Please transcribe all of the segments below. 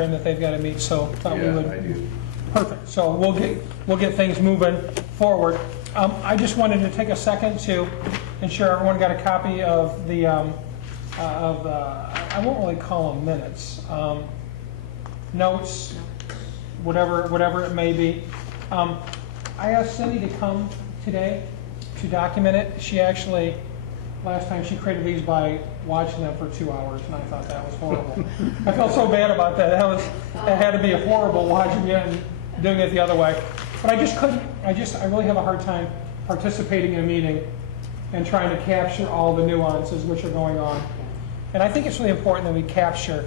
frame that they've got to meet, so thought we Yeah, would. I do. Perfect. So we'll get things moving forward. I just wanted to take a second to ensure everyone got a copy of the I won't really call them minutes, notes, whatever it may be. I asked Cindy to come today to document it. She actually, last time she created these by watching them for 2 hours, and I thought that was horrible. I felt so bad about that. That had to be horrible watching it and doing it the other way. But I just couldn't. I really have a hard time participating in a meeting and trying to capture all the nuances which are going on. And I think it's really important that we capture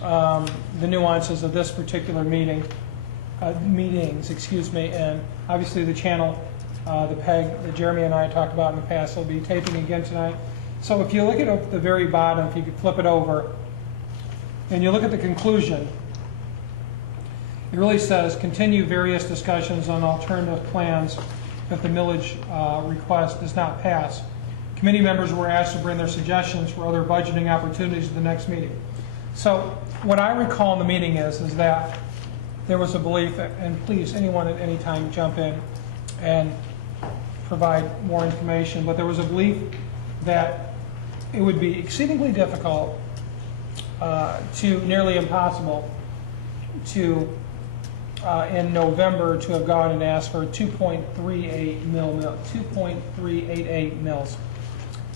the nuances of this particular meetings, and obviously the channel, the PEG that Jeremy and I talked about in the past will be taping again tonight. So if you look at the very bottom, if you could flip it over, and you look at the conclusion, it really says, continue various discussions on alternative plans if the millage request does not pass. Committee members were asked to bring their suggestions for other budgeting opportunities at the next meeting. So what I recall in the meeting is that there was a belief, and please, anyone at any time jump in and provide more information, but there was a belief that it would be exceedingly difficult to nearly impossible to in November to have gone and asked for 2.388 mils.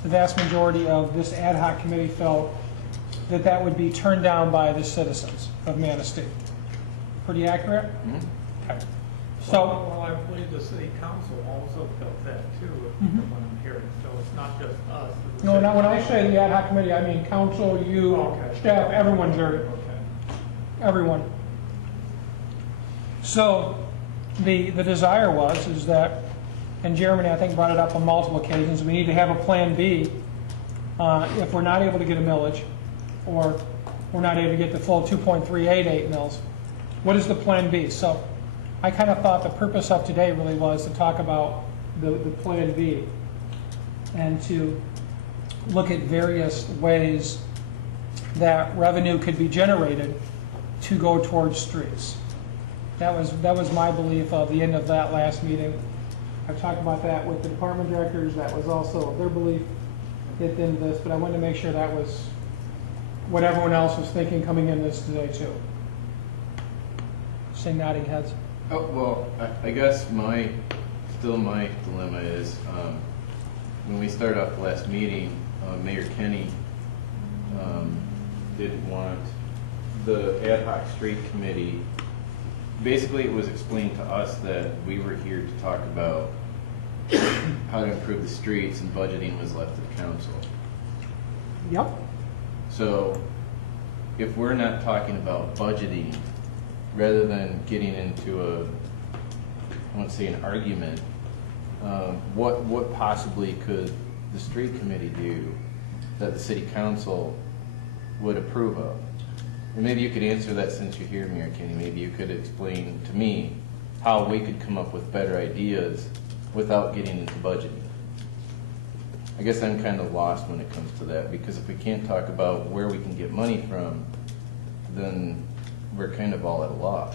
The vast majority of this ad hoc committee felt that that would be turned down by the citizens of Manistee. Pretty accurate? Mm-hmm. Okay. So, well, I believe the city council also felt that too, from what I'm hearing. So it's not just us. No, not when I say the ad hoc committee, I mean council, you, staff, everyone, Jerry. Okay. Everyone. So the desire is that, and Jeremy I think brought it up on multiple occasions, we need to have a plan B if we're not able to get a millage or we're not able to get the full 2.388 mils. What is the plan B? So I kind of thought the purpose of today really was to talk about the plan B and to look at various ways that revenue could be generated to go towards streets. That was my belief of the end of that last meeting. I've talked about that with the department directors. That was also their belief at the end of this, but I wanted to make sure that was what everyone else was thinking coming in this today too. Say nodding heads. Oh, well, I guess my dilemma is when we started off the last meeting, Mayor Kenny didn't want the ad hoc street committee. Basically, it was explained to us that we were here to talk about how to improve the streets, and budgeting was left to the council. Yep. So, if we're not talking about budgeting, rather than getting into I won't say an argument, what possibly could the street committee do that the city council would approve of? And maybe you could answer that since you're here, Mayor Kenny. Maybe you could explain to me how we could come up with better ideas without getting into budgeting. I guess I'm kind of lost when it comes to that, because if we can't talk about where we can get money from, then we're kind of all at a loss.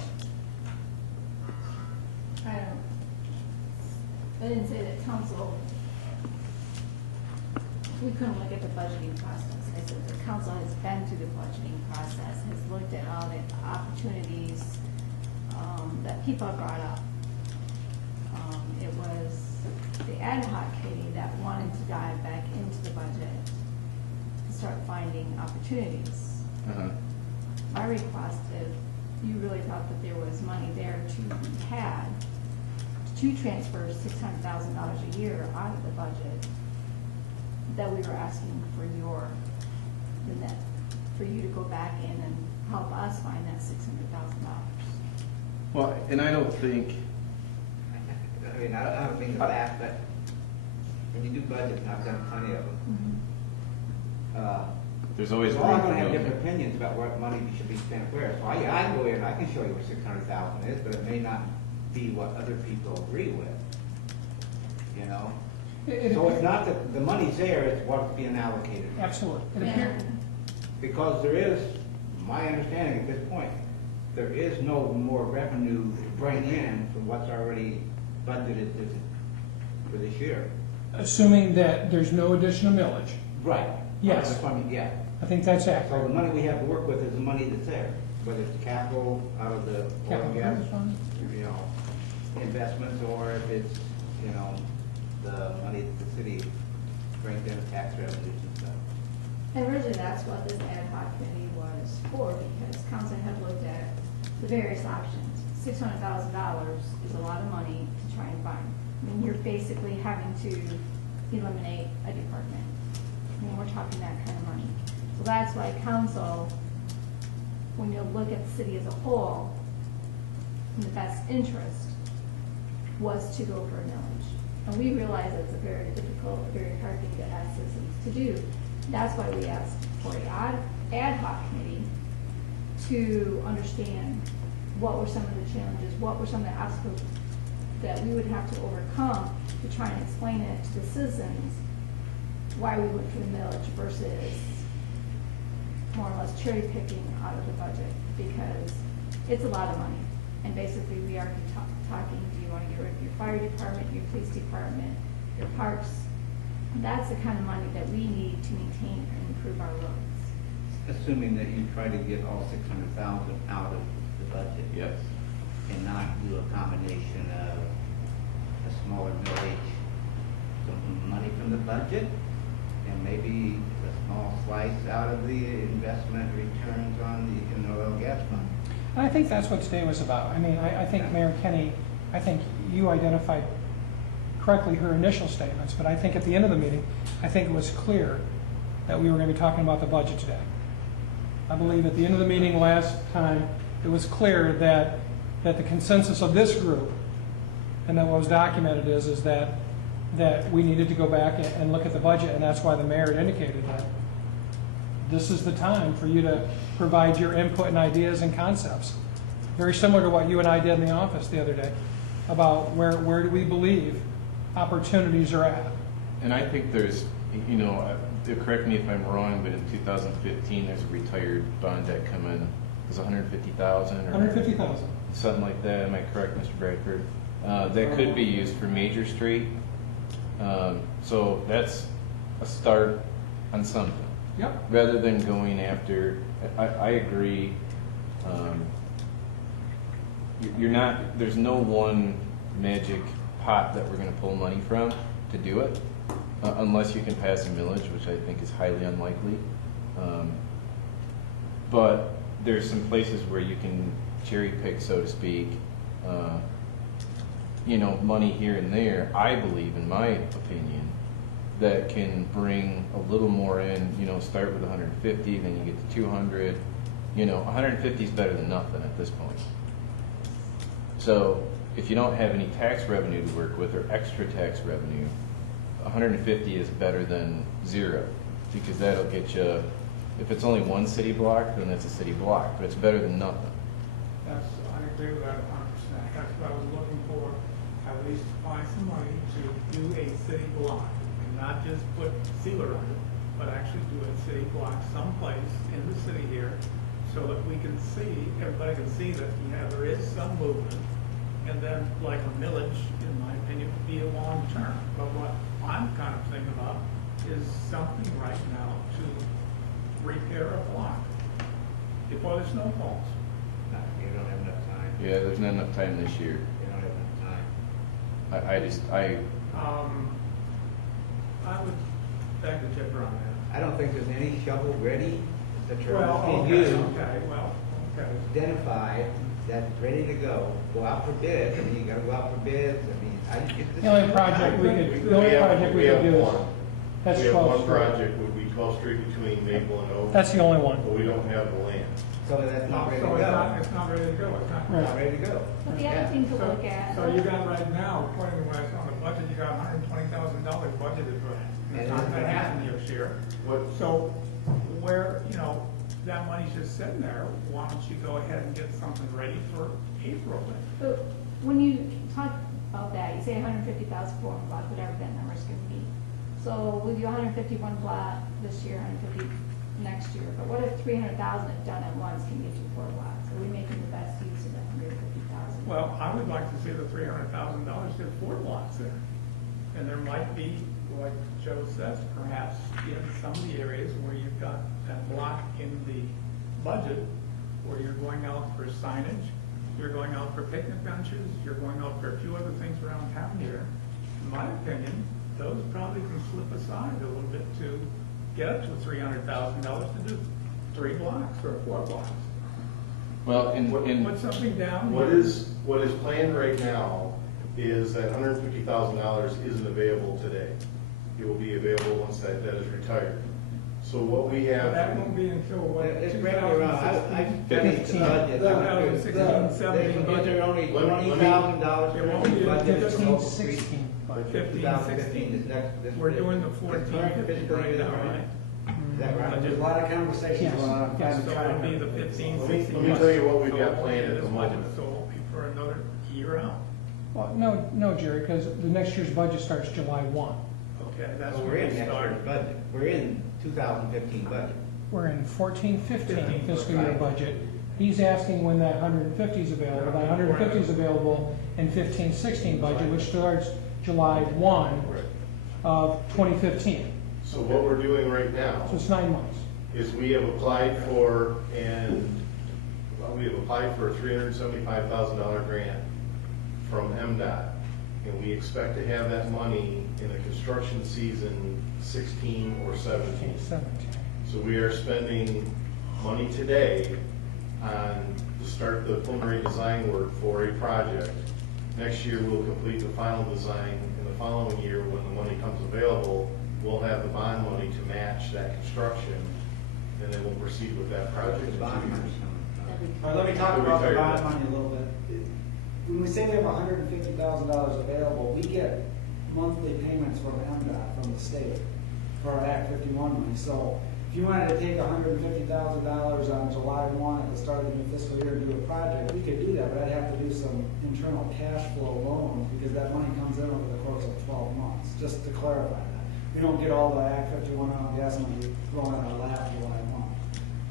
I didn't say that council, we couldn't look at the budgeting process. I said the council has been through the budgeting process, has looked at all the opportunities that people have brought up. It was the ad hoc committee that wanted to dive back into the budget to start finding opportunities. My request, if you really thought that there was money there to be had, to transfer $600,000 a year out of the budget, that we were asking for for you to go back in and help us find that $600,000. Well, and I don't think. I mean, I don't mean to laugh, but when you do budgets, and I've done plenty of them, There's always we're all room going for to have movement. different opinions about what money should be spent where. So I can go in, I can show you what 600,000 is, but it may not be what other people agree with. You know? So it's not that the money's there, it's what's being allocated. Absolutely. Yeah. Because there is my understanding at this point, there is no more revenue to bring in from what's already budgeted for this year. Assuming that there's no additional millage. Right. Yes. That's what I mean, yeah. I think that's So accurate. the money we have to work with is the money that's there, whether it's capital out of the oil and gas, you know, investments, or if it's, you know, the money that the city brings in as tax revenues and stuff. And originally, that's what this ad hoc committee was for, because council had looked at the various options. $600,000 is a lot of money to try and find. I mean, you're basically having to eliminate a department. I mean, we're talking that kind of money. So that's why council, when you look at the city as a whole, in the best interest, was to go for a millage. And we realize it's a very difficult, very hard thing to ask citizens to do. That's why we asked for an ad hoc committee to understand what were some of the challenges, what were some of the obstacles that we would have to overcome to try and explain it to the citizens why we went for the millage versus more or less cherry picking out of the budget, because it's a lot of money. And basically, we are talking, do you want to get rid of your fire department, your police department, your parks? That's the kind of money that we need to maintain and improve our roads. Assuming that you try to get all 600,000 out of the budget. Yes. And not do a combination of a smaller millage, some money from the budget, and maybe a small slice out of the investment returns on the oil and gas fund. I think that's what today was about. I mean, I think Mayor Kenny, I think you identified correctly her initial statements, but I think at the end of the meeting, I think it was clear that we were going to be talking about the budget today. I believe at the end of the meeting last time, it was clear that the consensus of this group, and that what was documented is that we needed to go back and look at the budget, and that's why the mayor indicated that this is the time for you to provide your input and ideas and concepts. Very similar to what you and I did in the office the other day about where do we believe opportunities are at. And I think there's, you know, correct me if I'm wrong, but in 2015, there's a retired bond debt come in. It was 150,000 or 150,000. something like that. Am I correct, Mr. Bradford? That could be used for Major Street. So that's a start on something. Yep. Rather than going after, I agree. You're not. There's no one magic pot that we're going to pull money from to do it, unless you can pass a millage, which I think is highly unlikely. But there's some places where you can cherry pick, so to speak. You know, money here and there. I believe, in my opinion, that can bring a little more in. You know, start with 150, then you get to 200. You know, 150 is better than nothing at this point. So if you don't have any tax revenue to work with or extra tax revenue, 150 is better than zero, because that'll get you, if it's only one city block, then that's a city block, but it's better than nothing. I agree with that 100%. That's what I was looking for, at least find some money to do a city block, and not just put sealer on it, but actually do a city block someplace in the city here, so that we can see, everybody can see that, yeah, there is some movement. And then, like a millage, in my opinion, would be a long term. But what I'm kind of thinking about is something right now to repair a block before the snow falls. You don't have enough time. Yeah, there's not enough time this year. You don't have enough time. I would beg to differ on that. I don't think there's any shovel ready that you're Well, being okay, used, okay. identified, that's ready to go out for bids. I mean, you gotta go out for bids. I mean, The only project we could do is, that's We have 12th one Street. project would be 12th Street between Maple and Oak, That's the only one. but we don't have the land. So that's not ready to So go. it's not ready to go, it's not. Right. Not ready to go. But the other thing to So- look at. So you got right now, according to what I saw on the budget, you got $120,000 budgeted for that. And it's not gonna happen this year. What, So where, you know, that money's just sitting there, why don't you go ahead and get something ready for April then? But when you talk about that, you say 150,000 for one block, whatever that number's gonna be. So we do 151 block this year, 150 next year, but what if 300,000 if done at once can get you 4 blocks. Are we making the best use of that 150,000? Well, I would like to see the $300,000 get 4 blocks there. And there might be, like Joe says, perhaps in some of the areas where you've got that block in the budget, where you're going out for signage, you're going out for picnic benches, you're going out for a few other things around town here. In my opinion, those probably can slip aside a little bit to get up to $300,000 to do 3 blocks or 4 blocks. Well, Put something down. What is planned right now is that $150,000 isn't available today. It will be available once that debt is retired. So what we But have. that won't be until what, It's right around, I 2016? studied the budget. 2016, 17 But there are only Let me- $20,000 It won't for be the budget. for 15, local streets. 16 budget. 15, 2015 is 16. next. We're doing the 14, current 15 fiscal right year, now, right? Is that right? There's a lot of conversations Yes, going on. yes. So it'll be the 15, Let me 16. tell you what we've So got planned yeah, at the this budget, moment. So it'll be for another year out. Well, no, Jerry, because the next year's budget starts July 1. Okay, that's So when we're we in next start. year's budget. We're in 2015 budget. We're in 14-15 15, fiscal year right. budget. He's asking when that 150 is available. That 150 is available in 15-16 budget, which starts July 1 Right. of 2015. So what we're doing right now So it's 9 months. is we have applied for a $375,000 grant from MDOT. And we expect to have that money in the construction season 16 or 17. 17. So we are spending money today to start the preliminary design work for a project. Next year, we'll complete the final design, and the following year, when the money comes available, we'll have the bond money to match that construction, and then we'll proceed with that project in The 2 bond years. money's coming from. All right, let me talk about the Retired bond debt. money a little bit. When we say we have $150,000 available, we get monthly payments from MDOT, from the state, for our Act 51 money. So if you wanted to take $150,000 on July 1 at the start of the new fiscal year and do a project, we could do that, but I'd have to do some internal cash flow loans because that money comes in over the course of 12 months, just to clarify that. We don't get all the Act 51 on gas money thrown in our lap July 1.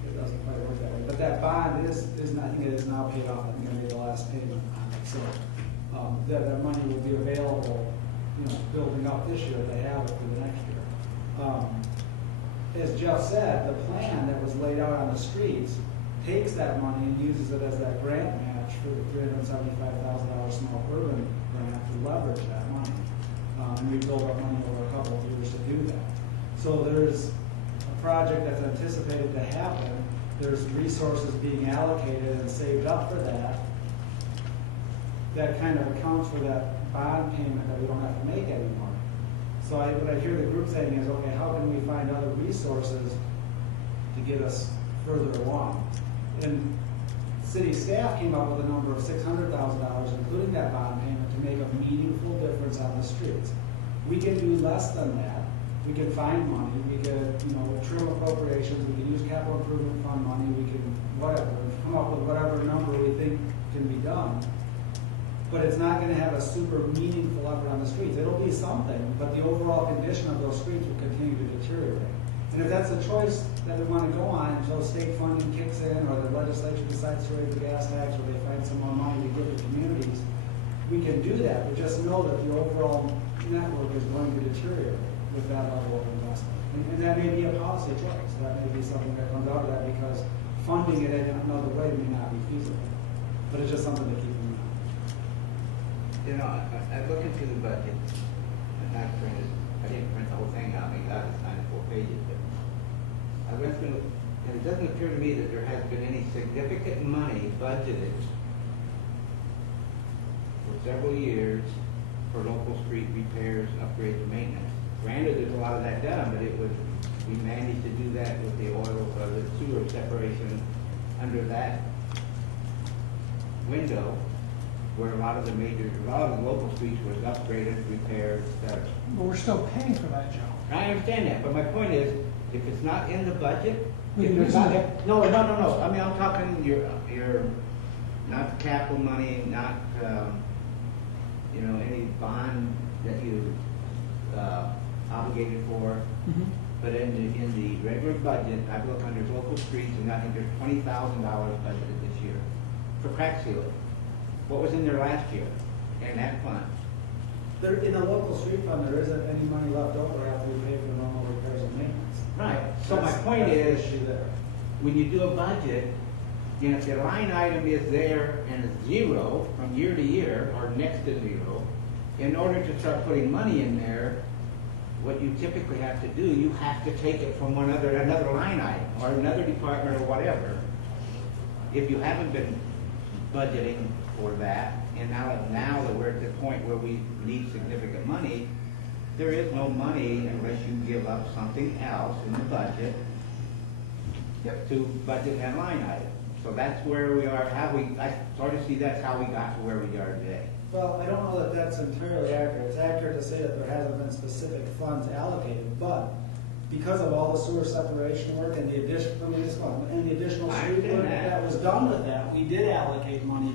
It doesn't quite work that way. But that bond is not, I think it is now paid off. I think I made the last payment on it. So that money will be available, building up this year if they have it for the next year. As Jeff said, the plan that was laid out on the streets takes that money and uses it as that grant match for the $375,000 small urban grant to leverage that money. And we build up money over a couple of years to do that. So there's a project that's anticipated to happen. There's resources being allocated and saved up for that. That kind of accounts for that bond payment that we don't have to make anymore. So what I hear the group saying is, okay, how can we find other resources to get us further along? And city staff came up with a number of $600,000, including that bond payment, to make a meaningful difference on the streets. We can do less than that. We can find money. We could, trim appropriations. We can use capital improvement fund money. We can come up with whatever number we think can be done. But it's not going to have a super meaningful effort on the streets. It'll be something, but the overall condition of those streets will continue to deteriorate. And if that's a choice that we want to go on until state funding kicks in, or the legislature decides to raise the gas tax, or they find some more money to give the communities, we can do that. But just know that the overall network is going to deteriorate with that level of investment. And that may be a policy choice. That may be something that comes out of that because funding it in another way may not be feasible. But it's just something to keep in mind. I look into the budget, and I didn't print the whole thing out, I got it, 94 pages, but I went through, and it doesn't appear to me that there has been any significant money budgeted for several years for local street repairs, upgrades, and maintenance. Granted, there's a lot of that done, but we managed to do that with the the sewer separation under that window, where a lot of the local streets was upgraded, repaired, etc. But we're still paying for that, Joe. I understand that, but my point is, if it's not in the budget, We if can there's use not, it. no, I mean, I'm talking your, not the capital money, not, any bond that you obligated for. But in the regular budget, I look under local streets, and I think there's $20,000 budgeted this year for crack sealing. What was in there last year in that fund? There, in the local street fund, there isn't any money left over after we pay for normal repairs and maintenance. Right, so my That's- point that's the is, issue there. when you do a budget, and if the line item is there and it's zero from year to year, or next to zero, in order to start putting money in there, what you typically have to do, you have to take it from another line item, or another department, or whatever. If you haven't been budgeting for that, and now that we're at the point where we need significant money, there is no money unless you give up something else in the budget to budget that line item. So that's where we are, I sort of see that's how we got to where we are today. Well, I don't know that that's entirely accurate. It's accurate to say that there hasn't been specific funds allocated, but because of all the sewer separation work and the additional I street work understand that. that was done with that, we did allocate money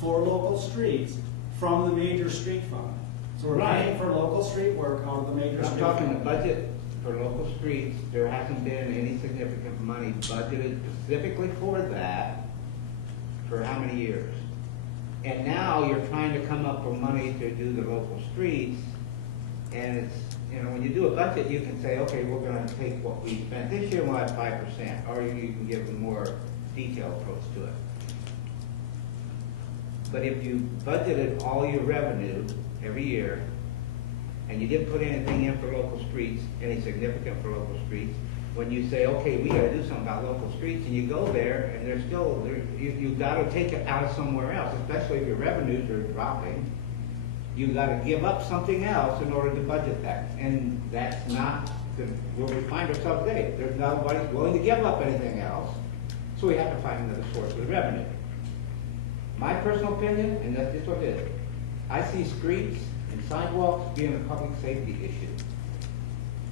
for local streets from the major street fund. So we're paying Right. for local street work out of the major I'm street talking the fund. budget for local streets, there hasn't been any significant money budgeted specifically for that for how many years? And now you're trying to come up with money to do the local streets, and it's, when you do a budget, you can say, okay, we're gonna take what we spent this year, we'll have 5%, or you can give a more detailed approach to it. But if you budgeted all your revenue every year, and you didn't put anything in for local streets, any significant for local streets, when you say, okay, we gotta do something about local streets, and you go there, and there's still, you've gotta take it out of somewhere else, especially if your revenues are dropping. You've gotta give up something else in order to budget that, and that's not where we find ourselves today. There's nobody willing to give up anything else, so we have to find another source of revenue. My personal opinion, and that's just what it is, I see streets and sidewalks being a public safety issue.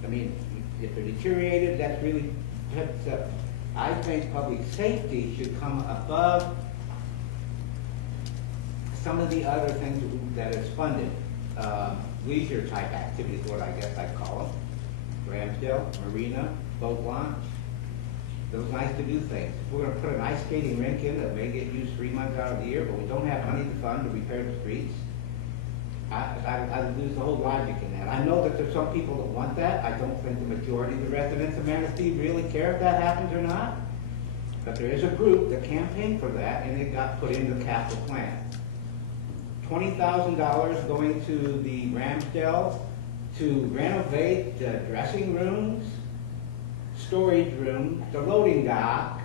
I mean, if they're deteriorated, that's really, I think public safety should come above some of the other things that is funded. Leisure type activities, what I guess I'd call them. Ramsdale, marina, boat launch, those nice to do things. If we're gonna put an ice skating rink in that may get used 3 months out of the year, but we don't have money to fund to repair the streets, I lose the whole logic in that. I know that there's some people that want that. I don't think the majority of the residents of Manistee really care if that happens or not. But there is a group that campaigned for that, and it got put into the capital plan. $20,000 going to the Ramsdale to renovate the dressing rooms, storage rooms, the loading dock,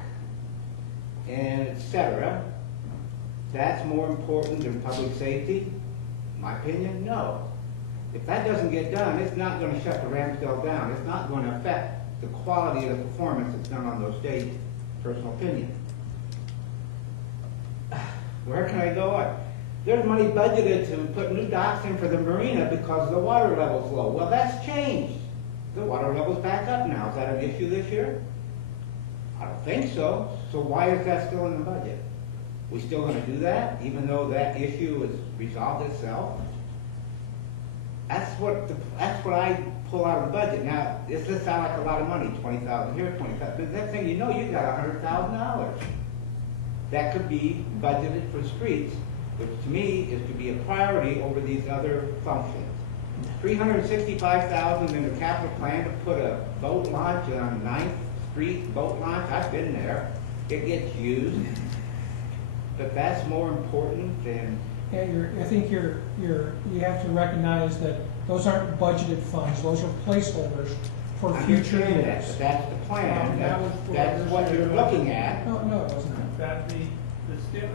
and et cetera. That's more important than public safety? My opinion, no. If that doesn't get done, it's not going to shut the Ramsdale down. It's not going to affect the quality of the performance that's done on those stages. Personal opinion. Where can I go? There's money budgeted to put new docks in for the marina because the water level's low. Well, that's changed. The water level's back up now. Is that an issue this year? I don't think so. So why is that still in the budget? We still going to do that, even though that issue has resolved itself? That's what I pull out of the budget. Now, this does sound like a lot of money, 20,000 here, 20,000. But next thing you know, you've got $100,000. That could be budgeted for streets, which to me is to be a priority over these other functions. $365,000 in the capital plan to put a boat launch on 9th Street boat launch. I've been there. It gets used. But that's more important than... Yeah, I think you have to recognize that those aren't budgeted funds, those are placeholders for future Understand that, years. but that's the plan. That was That's what you're looking at. No, it wasn't. That the stuff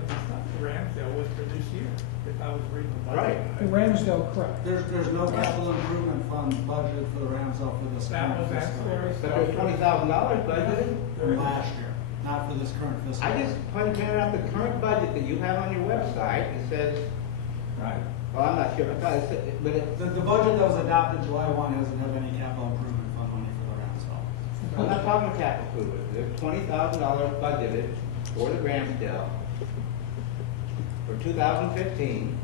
for Ramsdale was for this year, if I was reading the budget. Right. The Ramsdale, correct. There's no capital improvement funds budgeted for the Ramsdale for this That current was fiscal year. ancillary But there's $20,000 budgeted. From last year, not for this current fiscal I year. just pointed out the current budget that you have on your website. It says, Right. well, I'm not sure, but it, The budget that was adopted July 1 doesn't have any capital improvement fund money for the Ramsdale. I'm not talking capital improvement. There's $20,000 budgeted for the Ramsdale for 2015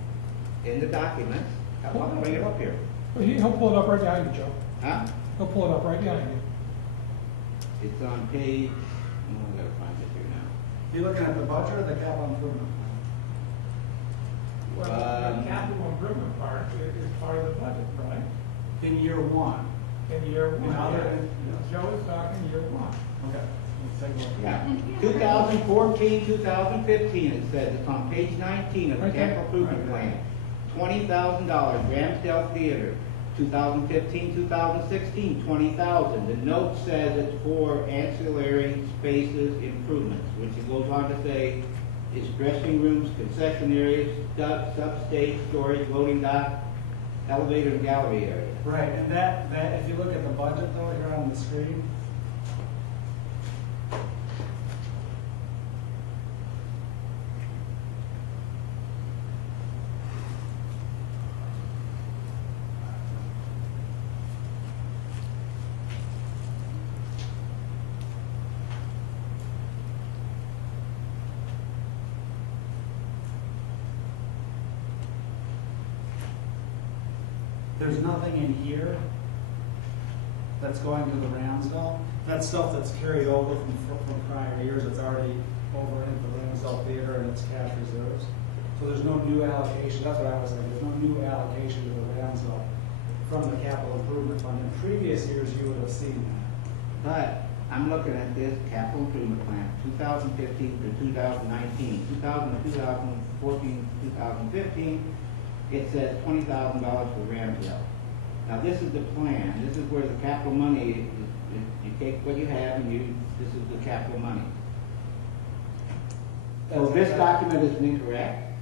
in the documents. I'm going to bring it up here. He'll pull it up right behind you, Joe. Huh? He'll pull it up right behind you. It's on page, oh, I gotta find it here now. You looking at the budget or the capital improvement Well, the capital improvement part is part of the budget, right? plan? In year one. In year one. In other- Joe is talking year one. Okay, let's take a look. Yeah, 2014, 2015, it says, it's on page 19 of the Right there. capital improvement plan. $20,000, Ramsdale Theater. 2015, 2016, 20,000. The note says it's for ancillary spaces improvements, which it goes on to say it's dressing rooms, concession areas, substage, storage, loading dock, elevator and gallery area. Right, and that, if you look at the budget though, here on the screen, there's nothing in here that's going to the Ramsdale. That's stuff that's carried over from prior years, it's already over into the Ramsdale Theater and its cash reserves. So there's no new allocation, that's what I was saying, there's no new allocation to the Ramsdale from the capital improvement fund. In previous years, you would have seen that. But I'm looking at this capital improvement plan, 2015 to 2019, 2014, 2015, it says $20,000 for Ramsdale. Now this is the plan, this is where the capital money is, you take what you have and this is the capital money. So this document is incorrect?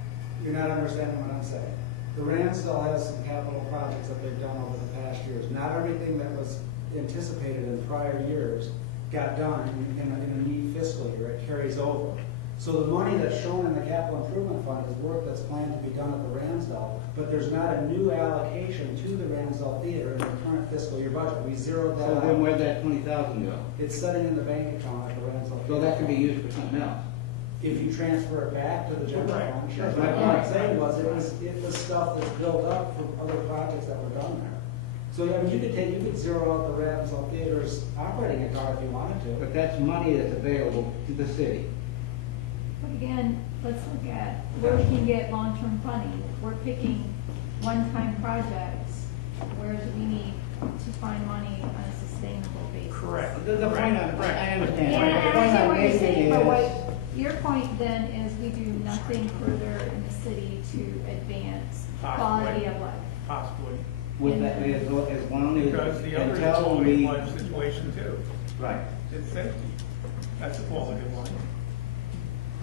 You're not understanding what I'm saying. The Ramsdale has some capital projects that they've done over the past years. Not everything that was anticipated in prior years got done in a neat fiscal year. It carries over. So the money that's shown in the capital improvement fund is work that's planned to be done at the Ramsdale, but there's not a new allocation to the Ramsdale Theater in the current fiscal year budget. We zeroed that So out. then where'd that 20,000 go? It's sitting in the bank account at the Ramsdale Theater. So that can be used for something else? If you transfer it back to the general Right. fund, Sure. sure. My point saying was, it was stuff that's built up from other projects that were done there. So, I mean, you could zero out the Ramsdale Theater's operating account if you wanted to. But that's money that's available to the city. But again, let's look at where we can get long-term funding. We're picking one-time projects, whereas we need to find money on a sustainable basis. Correct. The point I understand. Yeah, The and point I see I'm what you're making saying, but is- what, your point then is we do nothing further in the city to advance quality of life. Possibly, With that, as long as, because the other until quality we, of life situation too, right. it's safety. That's a quality of life.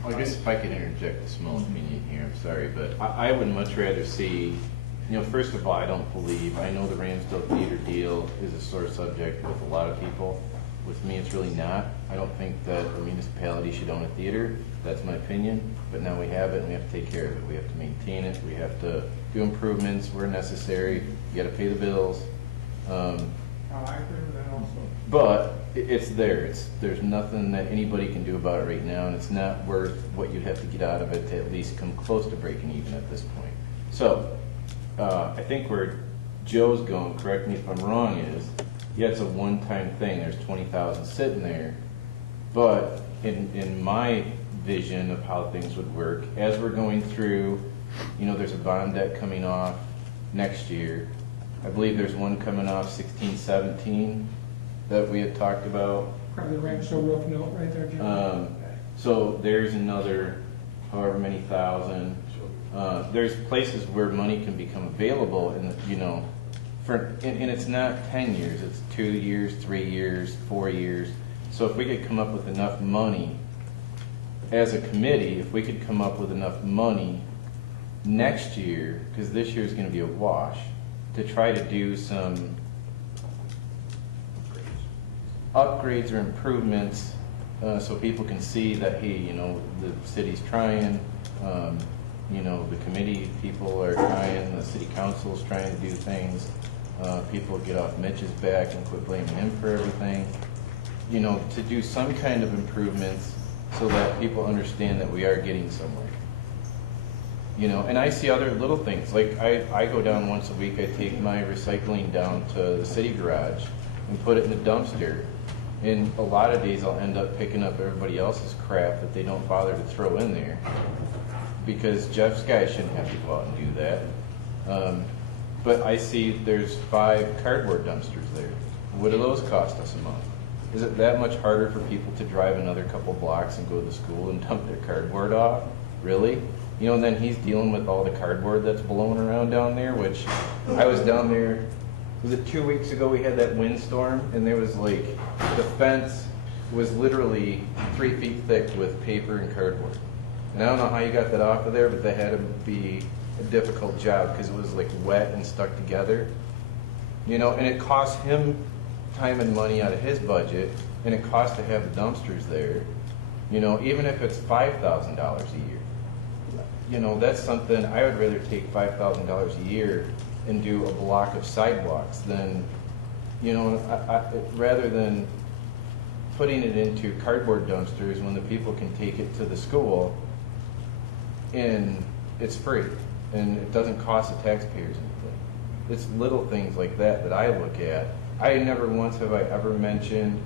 Well, I guess if I could interject a small opinion here, I'm sorry, but I would much rather see, first of all, I know the Ramsdale Theater deal is a sore subject with a lot of people. With me, it's really not. I don't think that a municipality should own a theater. That's my opinion. But now we have it and we have to take care of it. We have to maintain it. We have to do improvements where necessary. You gotta pay the bills. Oh, I agree with that also. But it's there. There's nothing that anybody can do about it right now, and it's not worth what you have to get out of it to at least come close to breaking even at this point. So, I think where Joe's going, correct me if I'm wrong, is, yeah, it's a one-time thing. There's 20,000 sitting there, but in my vision of how things would work, as we're going through, there's a bond debt coming off next year. I believe there's one coming off 16, 17 that we had talked about. Probably the Ramsdale roof note right there, Jim. So there's another however many thousand. There's places where money can become available, and and it's not 10 years. It's 2 years, 3 years, 4 years. So if we could come up with enough money as a committee, if we could come up with enough money next year, because this year is going to be a wash, to try to do some upgrades or improvements, so people can see that, hey, the city's trying, the committee people are trying, the city council's trying to do things, people get off Mitch's back and quit blaming him for everything, to do some kind of improvements so that people understand that we are getting somewhere. And I see other little things, like I go down once a week, I take my recycling down to the city garage and put it in the dumpster. And a lot of days I'll end up picking up everybody else's crap that they don't bother to throw in there. Because Jeff's guys shouldn't have to go out and do that. But I see there's 5 cardboard dumpsters there. What do those cost us a month? Is it that much harder for people to drive another couple blocks and go to school and dump their cardboard off? Really? You know, and then he's dealing with all the cardboard that's blowing around down there, which I was down there, was it 2 weeks ago we had that windstorm, and there was like, the fence was literally 3 feet thick with paper and cardboard. And I don't know how you got that off of there, but that had to be a difficult job because it was like wet and stuck together. You know, and it cost him time and money out of his budget, and it costs to have the dumpsters there. You know, even if it's $5,000 a year. You know, that's something, I would rather take $5,000 a year and do a block of sidewalks than, you know, rather than putting it into cardboard dumpsters when the people can take it to the school and it's free and it doesn't cost the taxpayers anything. It's little things like that that I look at. I never once have I ever mentioned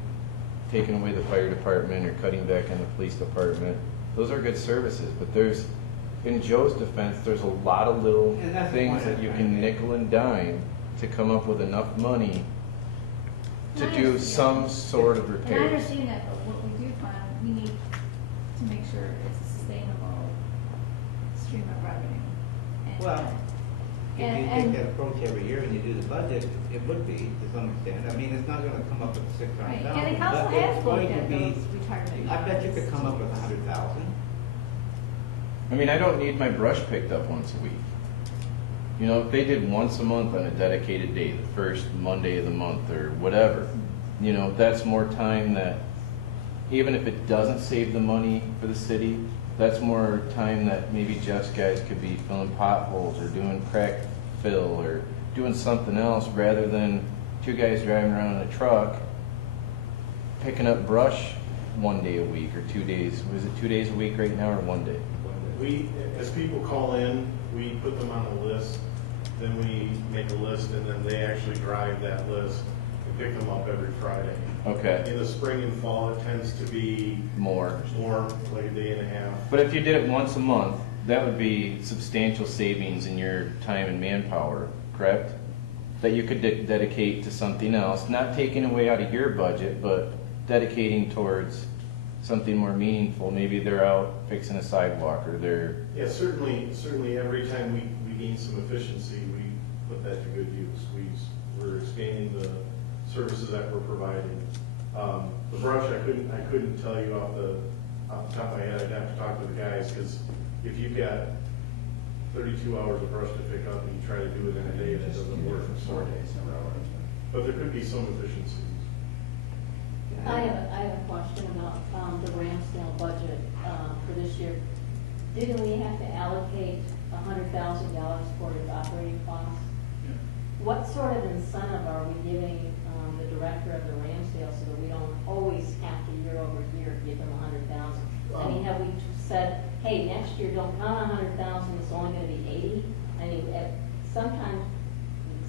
taking away the fire department or cutting back on the police department. Those are good services, but there's, in Joe's defense, there's a lot of little And that's the things point that I'm you trying can to make. nickel and dime to come up with enough money to And I do understand. some sort of And I repairs. understand that, but what we do find, we need to make sure it's a sustainable stream of revenue. And- Well, if you and- take that approach every year and you do the budget, it would be to some extent. I mean, it's not gonna come up with Right, 600,000. and the council but has it's looked going to at be- those retirement. I bet you funds. could come up with 100,000. I mean, I don't need my brush picked up once a week. You know, if they did once a month on a dedicated day, the first Monday of the month or whatever, you know, that's more time that, even if it doesn't save the money for the city, that's more time that maybe Jeff's guys could be filling potholes or doing crack fill or doing something else rather than 2 guys driving around in a truck picking up brush 1 day a week or 2 days. Was it 2 days a week right now or 1 day? We, as people call in, we put them on a list, then we make a list, and then they actually drive that list and pick them up every Friday. Okay, In the spring and fall, it tends to be more. more, like a day and a half. But if you did it once a month, that would be substantial savings in your time and manpower, correct? That you could dedicate to something else, not taking away out of your budget, but dedicating towards something more meaningful. Maybe they're out fixing a sidewalk or they're, Yeah, certainly every time we gain some efficiency, we put that to good use. We're expanding the services that we're providing. The brush, I couldn't tell you off the top of my head. I'd have to talk to the guys, because if you've got 32 hours of brush to pick up and you try to do it in a day, that doesn't work. So, but there could be some efficiencies. I have a question about the Ramsdale budget for this year. Didn't we have to allocate $100,000 for its operating costs? What sort of incentive are we giving the director of the Ramsdale so that we don't always have to year over year give them $100,000? I mean, have we said, hey, next year don't count on $100,000, it's only gonna be 80? I mean, sometimes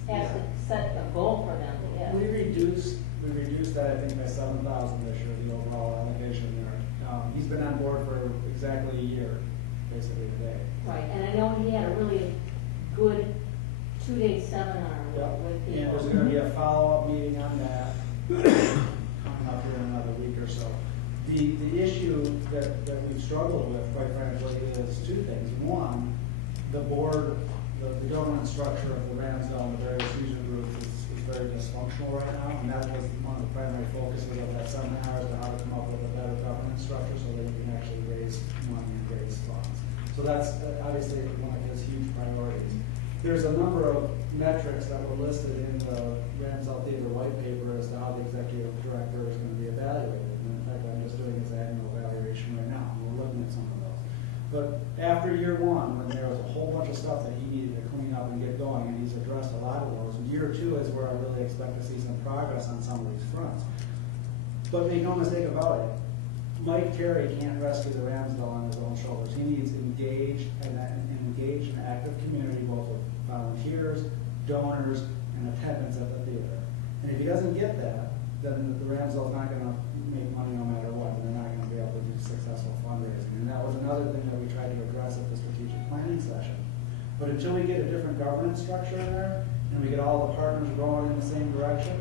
it has to set a goal for them to hit. We reduced that, I think, by 7,000 this year, the overall allocation there. He's been on board for exactly a year, basically today. Right, and I know he had a really good 2-day seminar Yep. with And people. there's gonna be a follow-up meeting on that coming up here in another week or so. The issue that we've struggled with, quite frankly, is 2 things. One, the board, the governance structure of the Ramsdale and the various region groups is very dysfunctional right now, and that was one of the primary focuses of that seminar, is to how to come up with a better governance structure so that we can actually raise money and raise funds. So that's obviously one of his huge priorities. There's a number of metrics that were listed in the Ramsdale Theater white paper as to how the executive director is going to be evaluated. And in fact, I'm just doing his annual evaluation right now, and we're looking at some of those. But after year 1, when there was a whole bunch of stuff that he needed to clean up and get going, and he's addressed a lot of those, year 2 is where I really expect to see some progress on some of these fronts. But make no mistake about it, Mike Terry can't rescue the Ramsdale on his own shoulders. He needs engaged and active community, both with volunteers, donors, and attendance at the theater. And if he doesn't get that, then the Ramsdale's not gonna make money no matter what, and they're not gonna be able to do successful fundraising. And that was another thing that we tried to address at the strategic planning session. But until we get a different governance structure in there, and we get all the partners going in the same direction,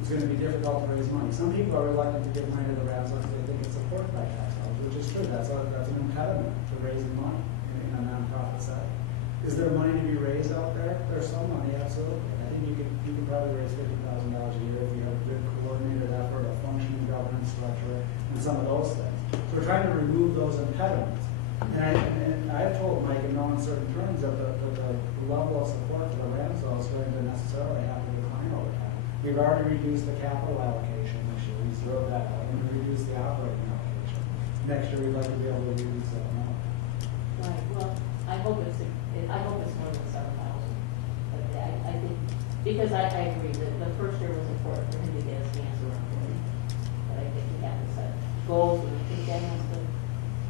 it's gonna be difficult to raise money. Some people are reluctant to give money to the Ramsdale because they think it's supported by tax dollars, which is true, that's an impediment to raising money in a nonprofit setting. Is there money to be raised out there? There's some money, absolutely. I think you can probably raise $50,000 a year if you have a good coordinated effort, a functioning governance structure, and some of those things. So we're trying to remove those impediments. And I have told Mike in no uncertain terms that the level of support for the Ramsdale is going to necessarily have to decline over time. We've already reduced the capital allocation this year. We zeroed that out, and we reduced the operating allocation. Next year, we'd like to be able to reduce that amount. Right, well, I hope it's more than 7,000. But I think, because I agree that the first year was important for him to get his hands around it. But I think we have to set goals, and I think that has to.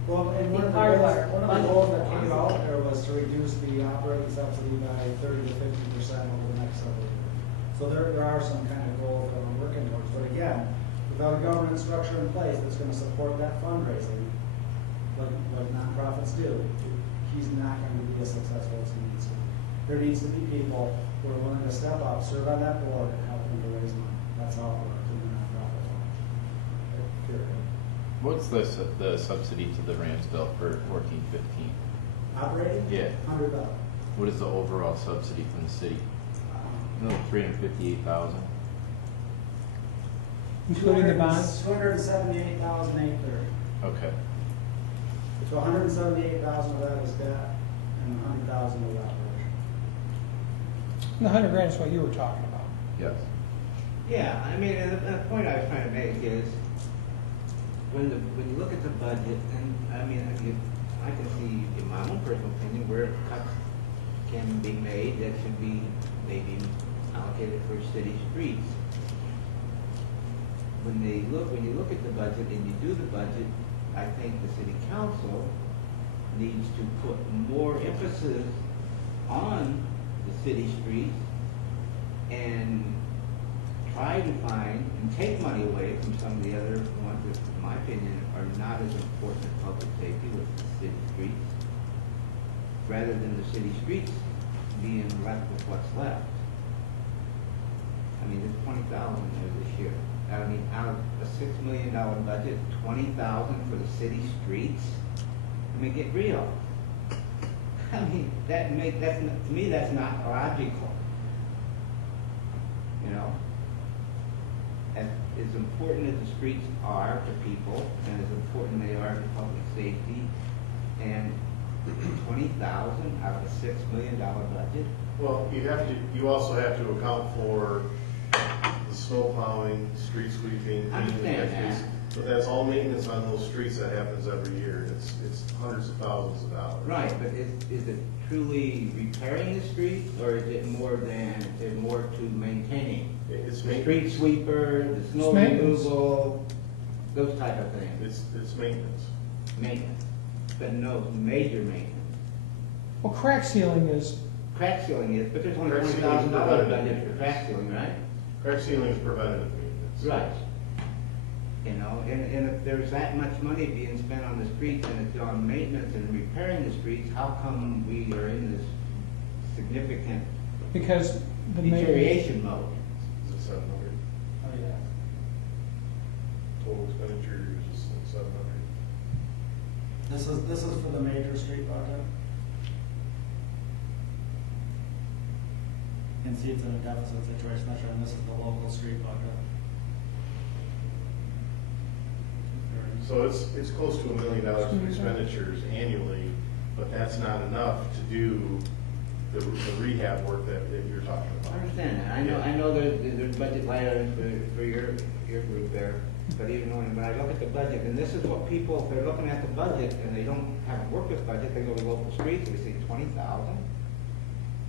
Well, and one of the goals that came out there was to reduce the operating subsidy by 30 to 50% over the next several years. So there are some kind of goals that we're working towards. But again, without a governance structure in place that's going to support that fundraising, like nonprofits do, he's not going to be as successful as he needs to be. There needs to be people who are willing to step up, serve on that board, and help them to raise money. That's all we're doing in nonprofit funds. Period. What's the subsidy to the Ramsdale for 14-15? Operating? Yeah. 100,000. What is the overall subsidy from the city? No, 358,000. Including the bonds? 278,830. Okay. So 178,000 of that is debt, and 100,000 is operation. And the 100 grand is what you were talking about. Yes. Yeah, I mean, and the point I was trying to make is, when you look at the budget, and I mean, I can see in my own personal opinion where cuts can be made that should be maybe allocated for city streets. When you look at the budget and you do the budget, I think the city council needs to put more emphasis on the city streets and try to find and take money away from some of the other ones that, in my opinion, are not as important as public safety, with the city streets, rather than the city streets being left with what's left. I mean, there's 20,000 there this year. I mean, out of a $6 million budget, 20,000 for the city streets. I mean, get real. I mean, to me, that's not logical. You know, as important as the streets are to people, and as important they are to public safety, and 20,000 out of a $6 million budget. Well, you also have to account for the snow plowing, street sweeping. I understand that. But that's all maintenance on those streets that happens every year. It's hundreds of thousands of dollars. Right, but is it truly repairing the streets, or is it more to maintaining? It's The maintenance. street sweeper, the snow It's maintenance. removal, those type of things. It's maintenance. Maintenance, but no major maintenance. Well, crack sealing is, Crack sealing is, but there's only Crack sealing is $20,000 preventative budget for crack sealing, right? Crack sealing is preventative maintenance. Right. You know, and if there's that much money being spent on the streets and it's on maintenance and repairing the streets, how come we are in this significant because the deterioration mode? Is it 700? Oh, yeah. Total expenditure is 700. This is for the major street project. You can see it's in a deficit situation, that's right, and this is the local street project. So it's close to $1 million of expenditures annually, but that's not enough to do the rehab work that you're talking I about. understand that. I know there's budget line items for your group there, but even when I look at the budget, and this is what people, if they're looking at the budget and they haven't worked with budget, they go to local streets, they see 20,000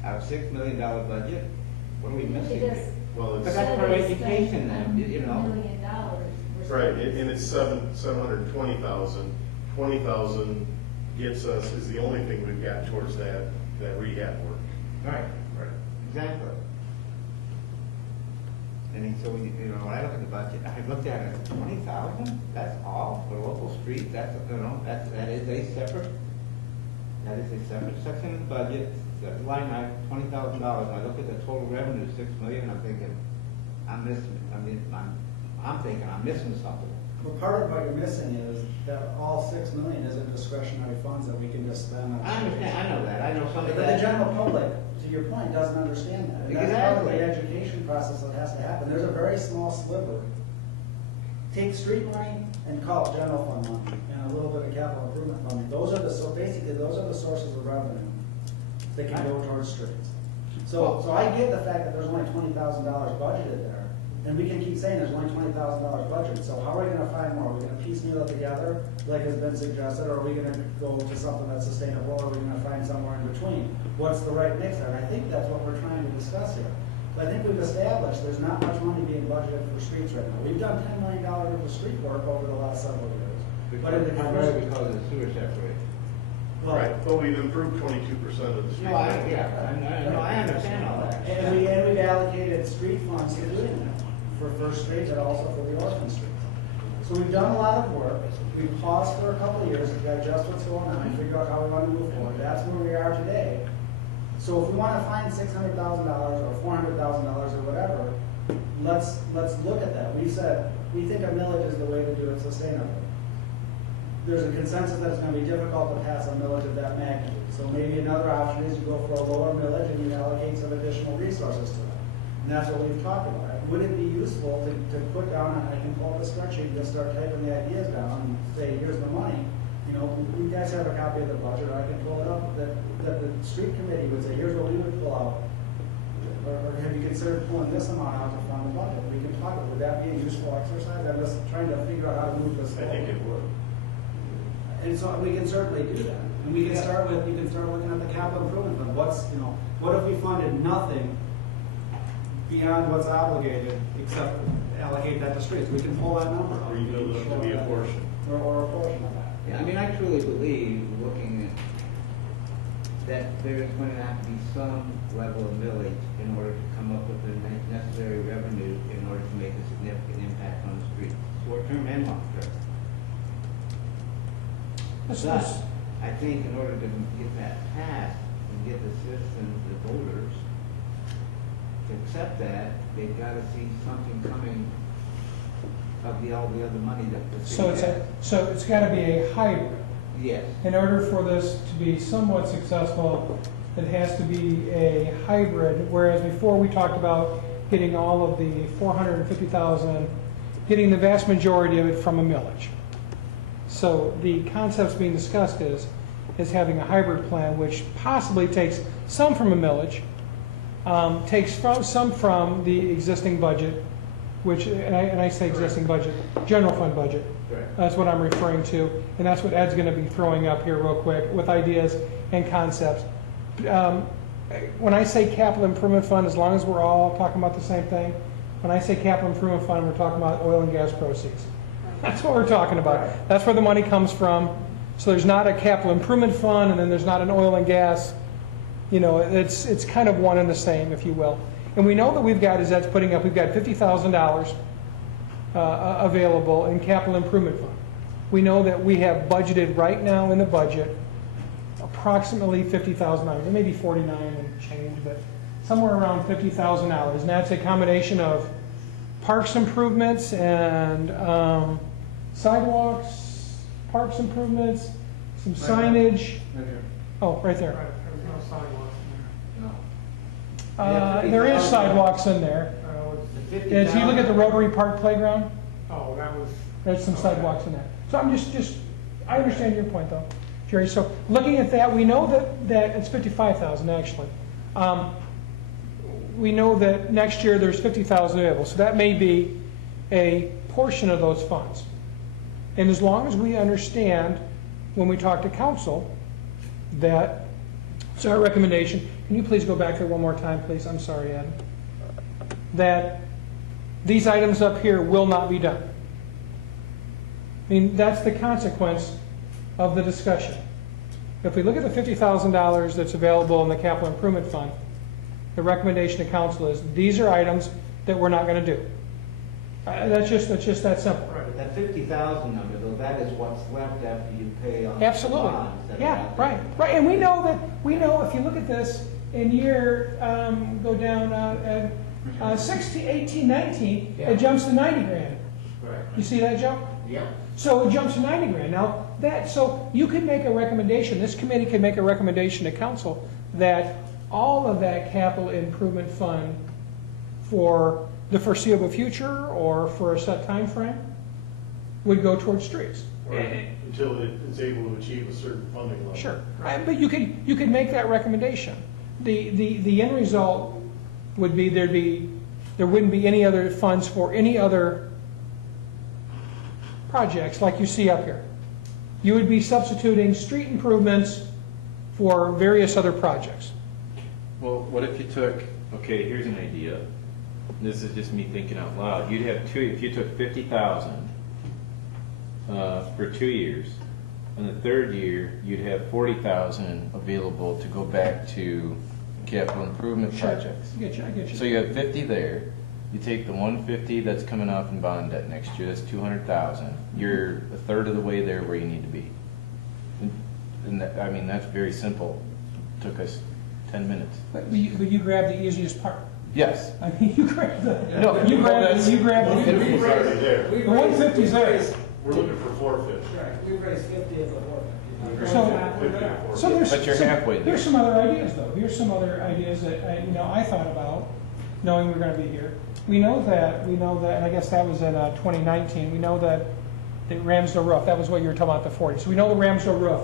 out of $6 million budget. What are we missing? Because Well, But it's, that's for education then, you know. $1 million. right, and it's 720,000. 20,000 gets us, is the only thing we've got towards that rehab work. Right, Right. exactly. And then, so, when I look at the budget, I looked at it, 20,000, that's all for local streets, that is a separate section of the budget, that line item, $20,000. When I look at the total revenue, 6 million, I'm thinking, I'm missing something. Well, part of what you're missing is that all 6 million isn't discretionary funds that we can just spend on. I understand, I know that, I know some of But that. the general public, to your point, doesn't understand that. And that's part of the Exactly. education process that has to happen. There's a very small sliver. Take street money and call it general fund money, and a little bit of capital improvement money. Those are basically, those are the sources of revenue that can go towards streets. So I get the fact that there's only $20,000 budgeted there, and we can keep saying there's only $20,000 budgeted. So how are we gonna find more? Are we gonna piecemeal it together, like has been suggested, or are we gonna go to something that's sustainable, or are we gonna find somewhere in between? What's the right mix there? And I think that's what we're trying to discuss here. But I think we've established there's not much money being budgeted for streets right now. We've done $10 million worth of street work over the last several years. But in the Primarily because of the sewer separation. Right, but we've improved 22% of the street. No, I understand all that. And we've allocated street funds to doing that, for First Street and also for the orphan streets. So we've done a lot of work. We've paused for a couple of years to digest what's going on and figure out how we want to move forward. That's where we are today. So if we want to find $600,000 or $400,000 or whatever, let's look at that. We said, we think a millage is the way to do it sustainably. There's a consensus that it's going to be difficult to pass a millage of that magnitude. So maybe another option is you go for a lower millage and you allocate some additional resources to it. And that's what we've talked about. Would it be useful to put down, and I can pull up a spreadsheet and just start typing the ideas down and say, here's the money. You know, you guys have a copy of the budget, or I can pull it up, that the street committee would say, here's what we would pull out. Or have you considered pulling this amount out to fund the budget? We can talk about, would that be a useful exercise? I'm just trying to figure out how to move this I forward. think it would. And so we can certainly do that. And we can start with, you can start looking at the capital improvement fund. What if we funded nothing beyond what's obligated, except allocate that to streets? We can pull that number up. Rebuild it to be a portion. Or a portion of that. Yeah, I mean, I truly believe, looking at, that there's going to have to be some level of millage in order to come up with the necessary revenue in order to make a significant impact on the street, short-term and long-term. But I think in order to get that passed and get the citizens, the voters, to accept that, they've got to see something coming of all the other money that the city has. So it's got to be a hybrid. Yes. In order for this to be somewhat successful, it has to be a hybrid, whereas before we talked about getting all of the 450,000, getting the vast majority of it from a millage. So the concepts being discussed is having a hybrid plan, which possibly takes some from a millage, takes some from the existing budget, which, and I say existing budget, general fund budget. Correct. That's what I'm referring to, and that's what Ed's going to be throwing up here real quick with ideas and concepts. When I say capital improvement fund, as long as we're all talking about the same thing, when I say capital improvement fund, we're talking about oil and gas proceeds. That's what we're talking about. That's where the money comes from. So there's not a capital improvement fund, and then there's not an oil and gas. You know, it's kind of one and the same, if you will. And we know that we've got, as Ed's putting up, we've got $50,000 available in capital improvement fund. We know that we have budgeted right now in the budget approximately $50,000. It may be 49 and change, but somewhere around $50,000. And that's a combination of parks improvements and sidewalks, parks improvements, some signage. Right here. Oh, right there. Right, there's no sidewalks in No. There is sidewalks in there. there. The If you look at the 50,000 Rotary Park playground, Oh, that was. there's some sidewalks in there. So I'm just, I understand your point though, Jerry. So looking at that, we know that it's 55,000 actually. We know that next year there's 50,000 available, so that may be a portion of those funds. And as long as we understand when we talk to council that, so our recommendation, can you please go back there one more time, please? I'm sorry, Ed. That these items up here will not be done. I mean, that's the consequence of the discussion. If we look at the $50,000 that's available in the capital improvement fund, the recommendation to council is these are items that we're not gonna do. That's just that simple. Right. That 50,000 number, though, that is what's left after you pay on the Absolutely. bonds that are Yeah, out there. right. And we know if you look at this in year, go down, 16, 18, 19, Yeah. it jumps to 90 grand. Right. You see that jump? Yeah. So it jumps to 90 grand. Now, so you could make a recommendation, this committee could make a recommendation to council that all of that capital improvement fund for the foreseeable future or for a set time frame would go towards streets. Right, until it's able to achieve a certain funding level. Sure, but you could make that recommendation. The end result would be there wouldn't be any other funds for any other projects like you see up here. You would be substituting street improvements for various other projects. Well, what if you took, okay, here's an idea. This is just me thinking out loud. You'd have if you took 50,000 for 2 years, and the third year, you'd have 40,000 available to go back to capital improvement Sure. projects. I get you. So you have 50 there. You take the 150 that's coming off in bond debt next year, that's 200,000. You're a third of the way there where you need to be. And that, I mean, that's very simple. Took us 10 minutes. But you grab the easiest part. Yes. I mean, you grab the, No, you grab the 150's already there. We've The raised- 150 is there. We're looking for 450. Right, we've raised 50 of the 450. So- So But you're halfway there. Here's some other ideas, though. Here's some other ideas that I thought about, knowing we're going to be here. We know that, and I guess that was in 2019. We know that the Ramsdale roof. That was what you were talking about, the 40. So we know the Ramsdale roof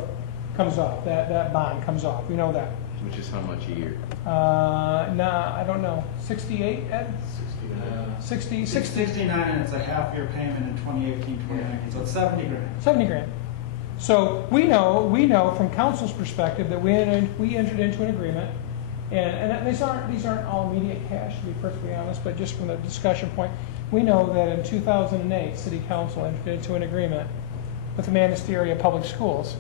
comes off. That bond comes off. We know that. Which is how much a year? Nah, I don't know. 68, Ed? 60, 69, and it's a half-year payment in 2018, 2019, so it's 70 grand. 70 grand. So we know from council's perspective that we entered into an agreement, and these aren't all immediate cash, to be perfectly honest, but just from the discussion point, we know that in 2008, City Council entered into an agreement with the Manistee Area Public Schools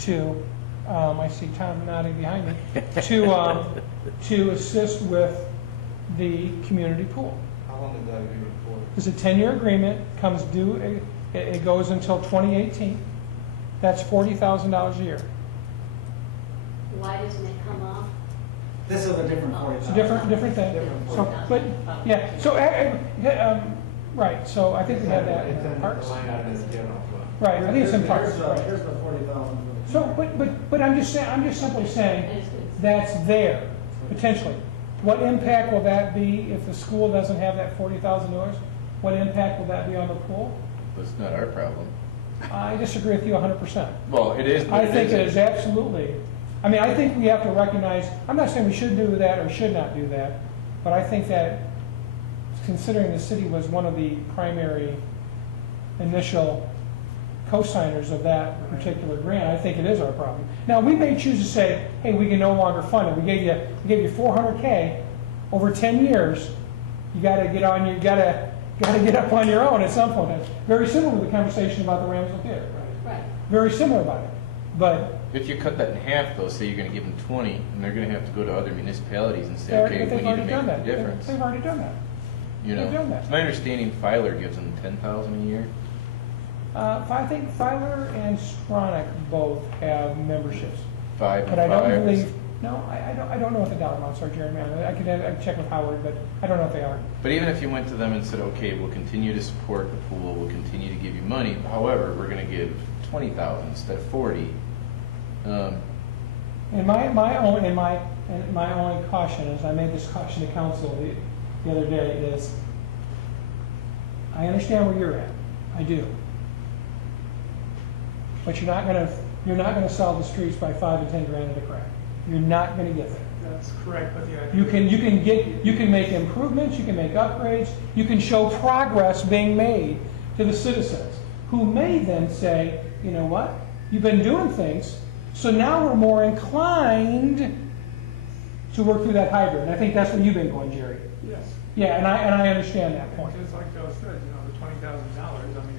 to, I see Tom nodding behind me, to assist with the community pool. How long is that agreement for? It's a 10-year agreement, comes due, it goes until 2018. That's $40,000 a year. Why doesn't it come off? This is a different 40. It's a different thing. So, but, yeah, so, right, so I think we had that in parks. Right, I think it's in parks, right. Here's the 40,000. So, but I'm just simply saying, that's there, potentially. What impact will that be if the school doesn't have that $40,000? What impact will that be on the pool? That's not our problem. I disagree with you 100%. Well, it is, but I think it isn't. is absolutely, I mean, I think we have to recognize, I'm not saying we should do that or should not do that, but I think that considering the city was one of the primary initial co-signers of that particular grant, I think it is our problem. Now, we may choose to say, hey, we can no longer fund it. We gave you $400K over 10 years. You gotta get up on your own at some point. It's very similar to the conversation about the Ramsdale Theater. Right. Very similar about it. But If you cut that in half, though, say you're gonna give them 20, and they're gonna have to go to other municipalities and say, they've okay, we need to already make done a that. difference. They've already done that. You know, they've done that. it's my understanding Filer gives them 10,000 a year. I think Filer and Stronach both have memberships. 5 and But I 5. don't believe, no, I don't know what the dollar amounts are, Jeremy. I could check with Howard, but I don't know if they are. But even if you went to them and said, okay, we'll continue to support the pool, we'll continue to give you money, however, we're gonna give 20,000 instead of 40. And my only caution is, I made this caution to council the other day, is I understand where you're at. I do. But you're not gonna solve the streets by 5 and 10 grand at a crack. You're not gonna get there. That's correct, but the idea. You can make improvements, you can make upgrades, you can show progress being made to the citizens, who may then say, you know what, you've been doing things, so now we're more inclined to work through that hydrant. And I think that's where you've been going, Jerry. Yes. Yeah, and I understand that point. Just like Joe said, the $20,000, I mean,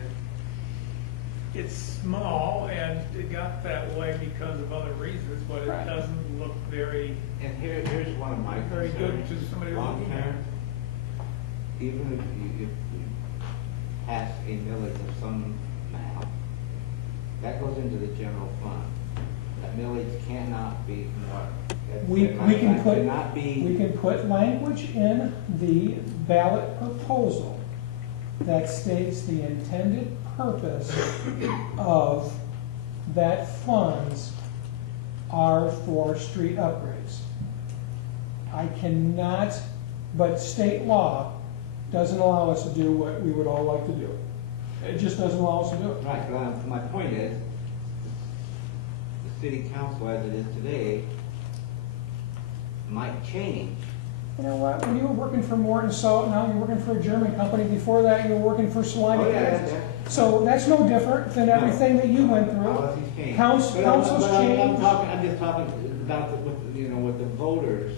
it's small, and it got that way because of other reasons, but it Right. doesn't look very, And here's one of my very good concerns. to somebody Long looking at term, it. even if you pass a millage of some amount, that goes into the general fund. That millage cannot be more. We can put, Cannot be. we can put language in the ballot proposal that states the intended purpose of that funds are for street upgrades. I cannot, but state law doesn't allow us to do what we would all like to do. It just doesn't allow us to do it. Right, but my point is, the city council as it is today might change. You know what, when you were working for Morton Salt, now you're working for a German company, before that you were working for Salina. Oh, yeah. So that's no different than everything that you went through. Policies change. Councils I'm change. I'm just talking about with the voters.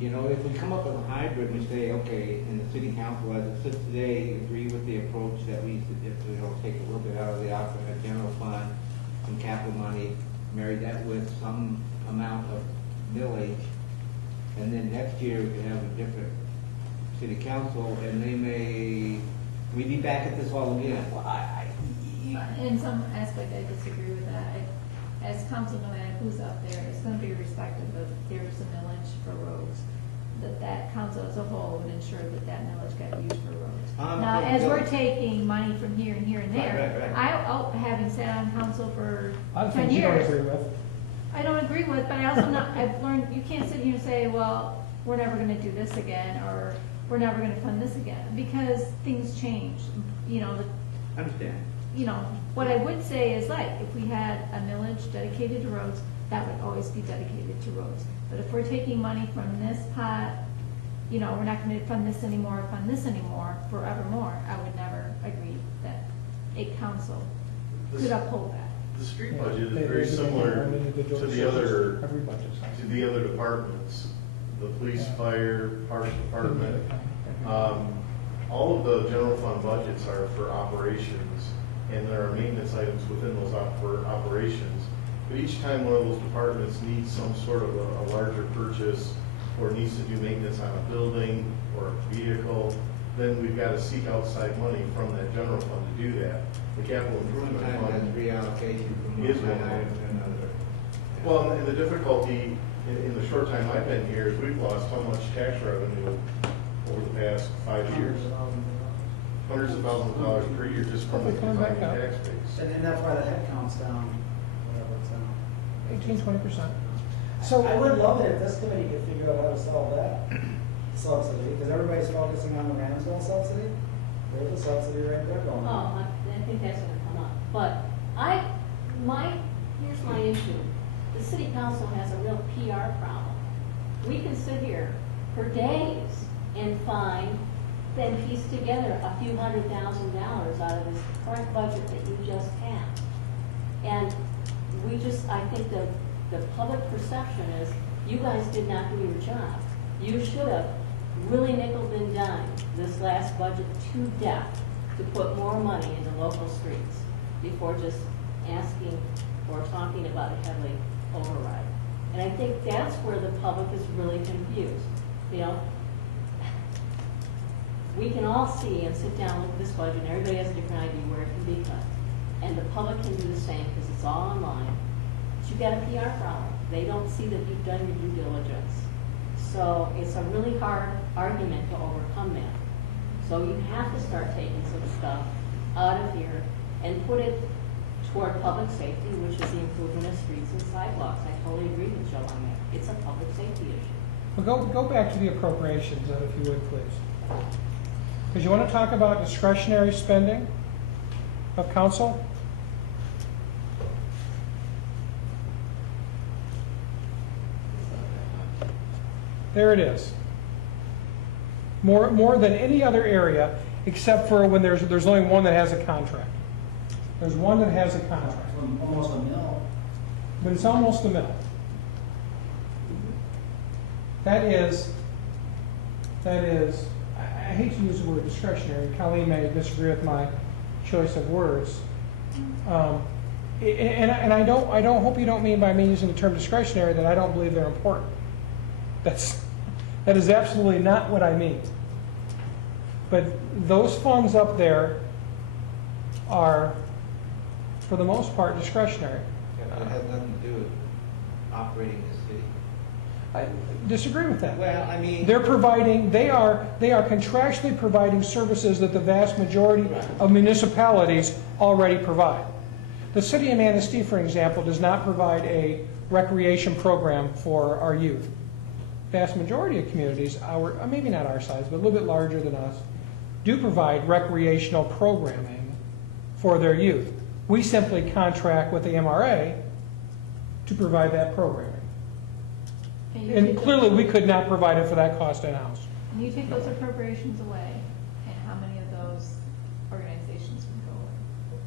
You know, if we come up with a hybrid, we say, okay, and the city council as it sits today, agree with the approach that we, if we take a little bit out of the general fund, some capital money, marry that with some amount of millage, and then next year we can have a different city council, and we'd be back at this all again. Well, In some aspect, I disagree with that. As council, no matter who's up there, it's gonna be respected that there's a millage for roads, that council as a whole would ensure that millage got used for roads. Now, as we're taking money from here and here and there, Right. having sat on council for Other 10 things you don't years, agree with. I don't agree with, but I also I've learned, you can't sit here and say, well, we're never gonna do this again, or we're never gonna fund this again, because things change, you know, Understand. you know, what I would say is like, if we had a millage dedicated to roads, that would always be dedicated to roads. But if we're taking money from this pot, you know, we're not gonna fund this anymore, forevermore, I would never agree that a council could uphold that. The street Yeah, budget is they- very they- similar they- they- to the other, Every budget's high. to the other departments, the police, Yeah. fire, parks department. All of the general fund budgets are for operations, and there are maintenance items within those operations. But each time one of those departments needs some sort of a larger purchase, or needs to do maintenance on a building or a vehicle, then we've got to seek outside money from that general fund to do that. The capital improvement Sometimes fund that's reallocation from is one one line item to another. well, and the difficulty in the short time I've been here is we've lost so much tax revenue over the past 5 years. Hundreds of thousands of dollars per year just from the Hopefully coming back declining up. tax base. And that's why the head count's down, whatever it's down. 18-20%. So I would love it if this committee could figure out how to solve that subsidy, because everybody's focusing on the Ramsville subsidy. There's a subsidy right there going Oh, on. I think that's gonna come up, but here's my issue. The city council has a real PR problem. We can sit here for days and piece together a few $100,000 out of this current budget that you just passed. And I think the public perception is, you guys did not do your job. You should have really nickeled and dimed this last budget to death to put more money into local streets before just asking or talking about a heavily override. And I think that's where the public is really confused. You know, we can all see and sit down, look at this budget, and everybody has a different idea where it can be cut. And the public can do the same because it's all online. But you've got a PR problem. They don't see that you've done your due diligence. So it's a really hard argument to overcome that. So you have to start taking some stuff out of here and put it toward public safety, which is the improvement of streets and sidewalks. I totally agree with Joe on that. It's a public safety issue. Well, go back to the appropriations, then, if you would, please. Because you want to talk about discretionary spending of council? There it is. More than any other area, except for when there's only one that has a contract. There's one that has a contract. Almost a mill. But it's almost a mill. That is, I hate to use the word discretionary. Colleen may disagree with my choice of words. And I don't hope you don't mean by me using the term discretionary that I don't believe they're important. That is absolutely not what I mean. But those funds up there are, for the most part, discretionary. Yeah, but it has nothing to do with operating the city. I disagree with that. Well, I mean. They're providing, they are contractually providing services that the vast majority of municipalities already provide. The city of Manistee, for example, does not provide a recreation program for our youth. Vast majority of communities, maybe not our size, but a little bit larger than us, do provide recreational programming for their youth. We simply contract with the MRA to provide that programming. And clearly, we could not provide it for that cost in-house. And you take those appropriations away, and how many of those organizations would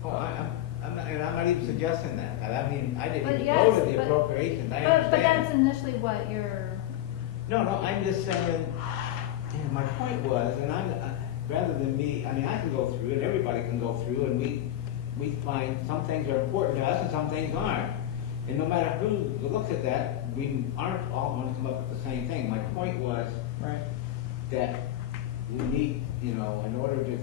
go away? Oh, I'm not even suggesting that. I mean, I didn't But even yes, go to the but- appropriations. I But that's understand. initially what you're, No, I'm just saying, my point was, and rather than me, I mean, I can go through it, everybody can go through, and we find some things are important to us and some things aren't. And no matter who looks at that, we aren't all going to come up with the same thing. My point was Right. that we need, in order to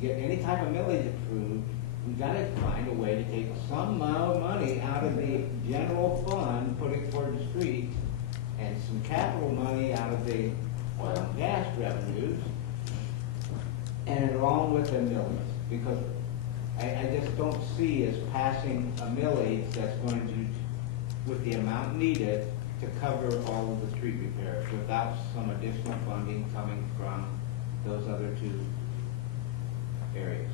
get any type of millage approved, we gotta find a way to take some amount of money out of the general fund, put it toward the street, and some capital money out of the oil and gas revenues, and along with the millage, because I just don't see us passing a millage that's going to, with the amount needed to cover all of the street repairs without some additional funding coming from those other two areas.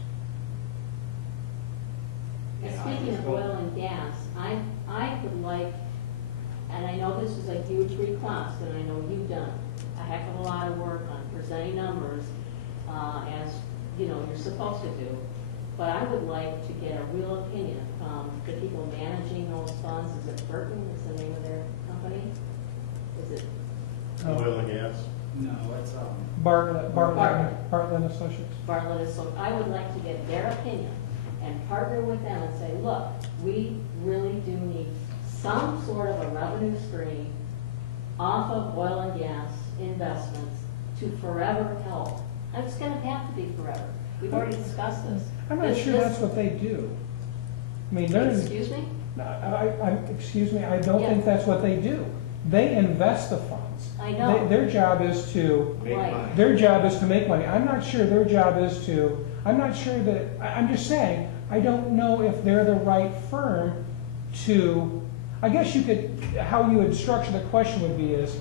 And And I speaking just of don't- oil and gas, I would like, and I know this is a huge request, and I know you've done a heck of a lot of work on presenting numbers, as, you're supposed to do. But I would like to get a real opinion from the people managing those funds. Is it Burton, is the name of their company? Is it, Oil and gas. No, it's, Bartlett Bartlett. Associates. Bartlett is, so I would like to get their opinion and partner with them and say, look, we really do need some sort of a revenue stream off of oil and gas investments to forever help. And it's gonna have to be forever. We've already discussed this. I'm not sure that's what they do. I mean, they're, Excuse me? excuse me, I don't Yeah. think that's what they do. They invest the funds. I know. Their job is to, Make Right. money. their job is to make money. I'm not sure their job is to, I'm not sure that, I'm just saying, I don't know if they're the right firm to, I guess you could, how you would structure the question would be is,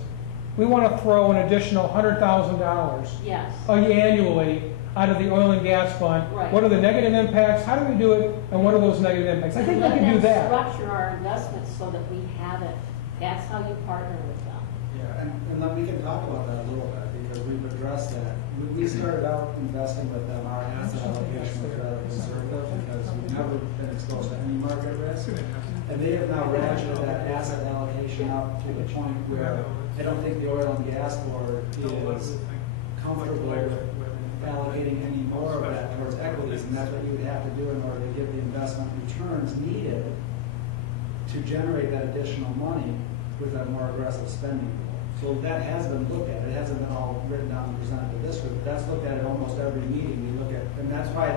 we want to throw an additional $100,000 Yes. annually out of the oil and gas fund. Right. What are the negative impacts? How do we do it? And what are those negative impacts? I think we can do Let that. them structure our investments so that we have it. That's how you partner with them. yeah, and then we can talk about that a little bit, because we've addressed that. We started out investing with them, our asset allocation was rather conservative, because we've never been exposed to any market risk. And they have now ratcheted that asset allocation up to the point where I don't think the oil and gas board is comfortable with allocating any more of that towards equities, and that's what you would have to do in order to get the investment returns needed to generate that additional money with a more aggressive spending goal. So that has been looked at. It hasn't been all written down and presented to this group. That's looked at almost every meeting we look at, and that's why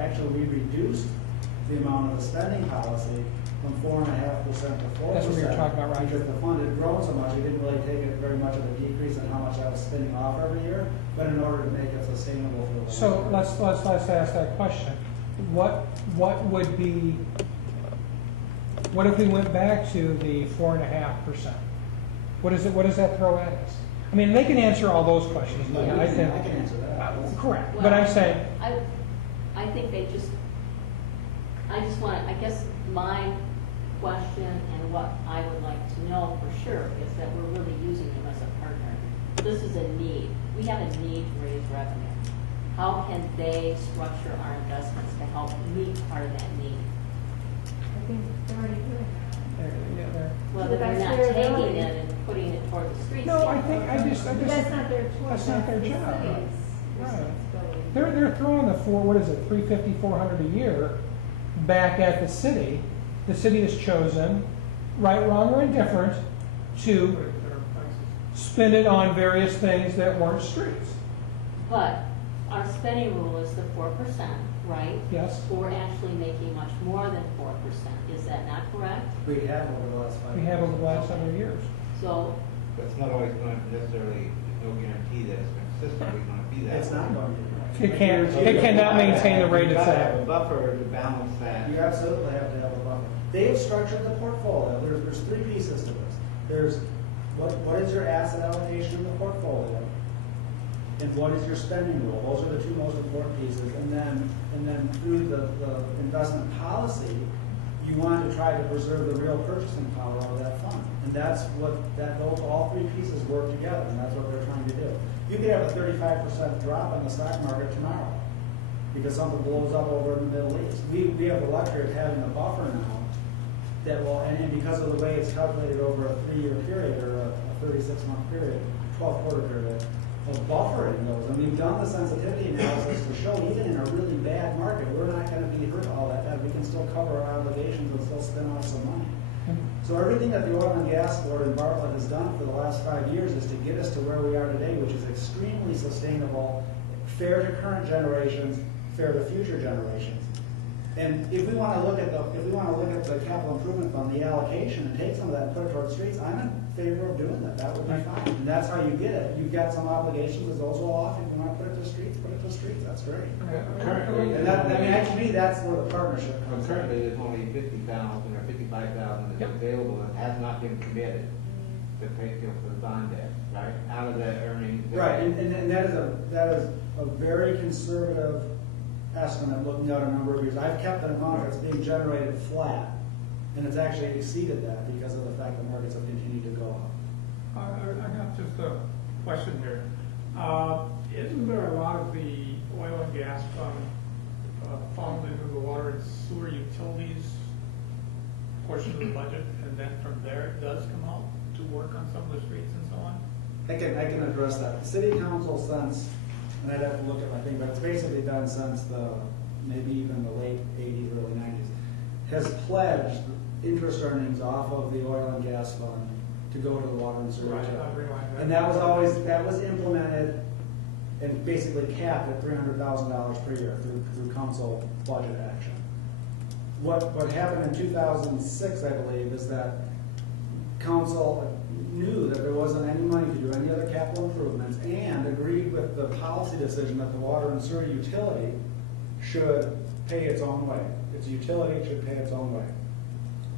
actually we reduced the amount of the spending policy from 4.5% to 4%. That's what we were talking about, Roger. Because the fund had grown so much, it didn't really take it very much of a decrease in how much I was spending off every year, but in order to make it sustainable for the long So term. let's ask that question. What would be, what if we went back to the 4.5%? What does that throw at us? I mean, they can answer all those questions. No, I think. I can answer that. Correct, but Well, I'm saying, I think I just want, I guess my question and what I would like to know for sure is that we're really using them as a partner. This is a need. We have a need to raise revenue. How can they structure our investments to help meet part of that need? I think they're already doing that. Whether they're That's not their taking ability. it and putting it toward the streets. no, I think, But that's not their choice. That's not their the job. city's Right. responsibility. They're throwing the $350-400 a year back at the city. The city has chosen, right, wrong, or indifferent, to spend it on various things that weren't streets. But our spending rule is the 4%, right? Yes, We're actually making much more than 4%, is that not correct? We have over the last 5 we years. have over the last several years. So, But it's not always going to necessarily, there's no guarantee that it's consistently going to be that. It's not going to be. It cannot maintain the rate it's You've got to have at. a buffer to balance that. You absolutely have to have a buffer. They have structured the portfolio. There's three pieces to this. There's what is your asset allocation in the portfolio, and what is your spending rule. Those are the two most important pieces. And then through the investment policy, you want to try to preserve the real purchasing power of that fund. And that's those all three pieces work together, and that's what they're trying to do. You could have a 35% drop in the stock market tomorrow because something blows up over in the Middle East. We have the luxury of having a buffer now that will, and because of the way it's calculated over a 3-year period or a 36-month period, 12-quarter period, of buffering those. And we've done the sensitivity analysis to show even in a really bad market, we're not going to be hurt all that bad. We can still cover our obligations and still spin off some money. So everything that the Oil and Gas Board and Bartlett has done for the last 5 years is to get us to where we are today, which is extremely sustainable, fair to current generations, fair to future generations. And if we want to look at the capital improvement fund, the allocation, and take some of that and put it towards streets, I'm in favor of doing that. That would be fine. And that's how you get it. You've got some obligations as those go off. If you want to put it to streets, put it to streets. That's great. Currently, And that, I mean, to me, that's where the partnership comes in. currently, there's only 50,000 or 55,000 that's available and has not been committed to pay for the bond debt, right? Out of that earnings. Right, and that is a very conservative estimate looking out a number of years. I've kept an amount that's being generated flat, and it's actually exceeded that because of the fact that markets have continued to go up. I got just a question here. Isn't there a lot of the oil and gas fund funneled into the water and sewer utilities portion of the budget, and then from there it does come out to work on some of the streets and so on? I can address that. The city council since, and I'd have to look at my thing, but it's basically done since maybe even the late 80s, early 90s, has pledged interest earnings off of the oil and gas fund to go to the water and sewer. Right, I realize that. And that was implemented and basically capped at $300,000 per year through council budget action. What happened in 2006, I believe, is that council knew that there wasn't any money to do any other capital improvements and agreed with the policy decision that the water and sewer utility should pay its own way. Its utility should pay its own way.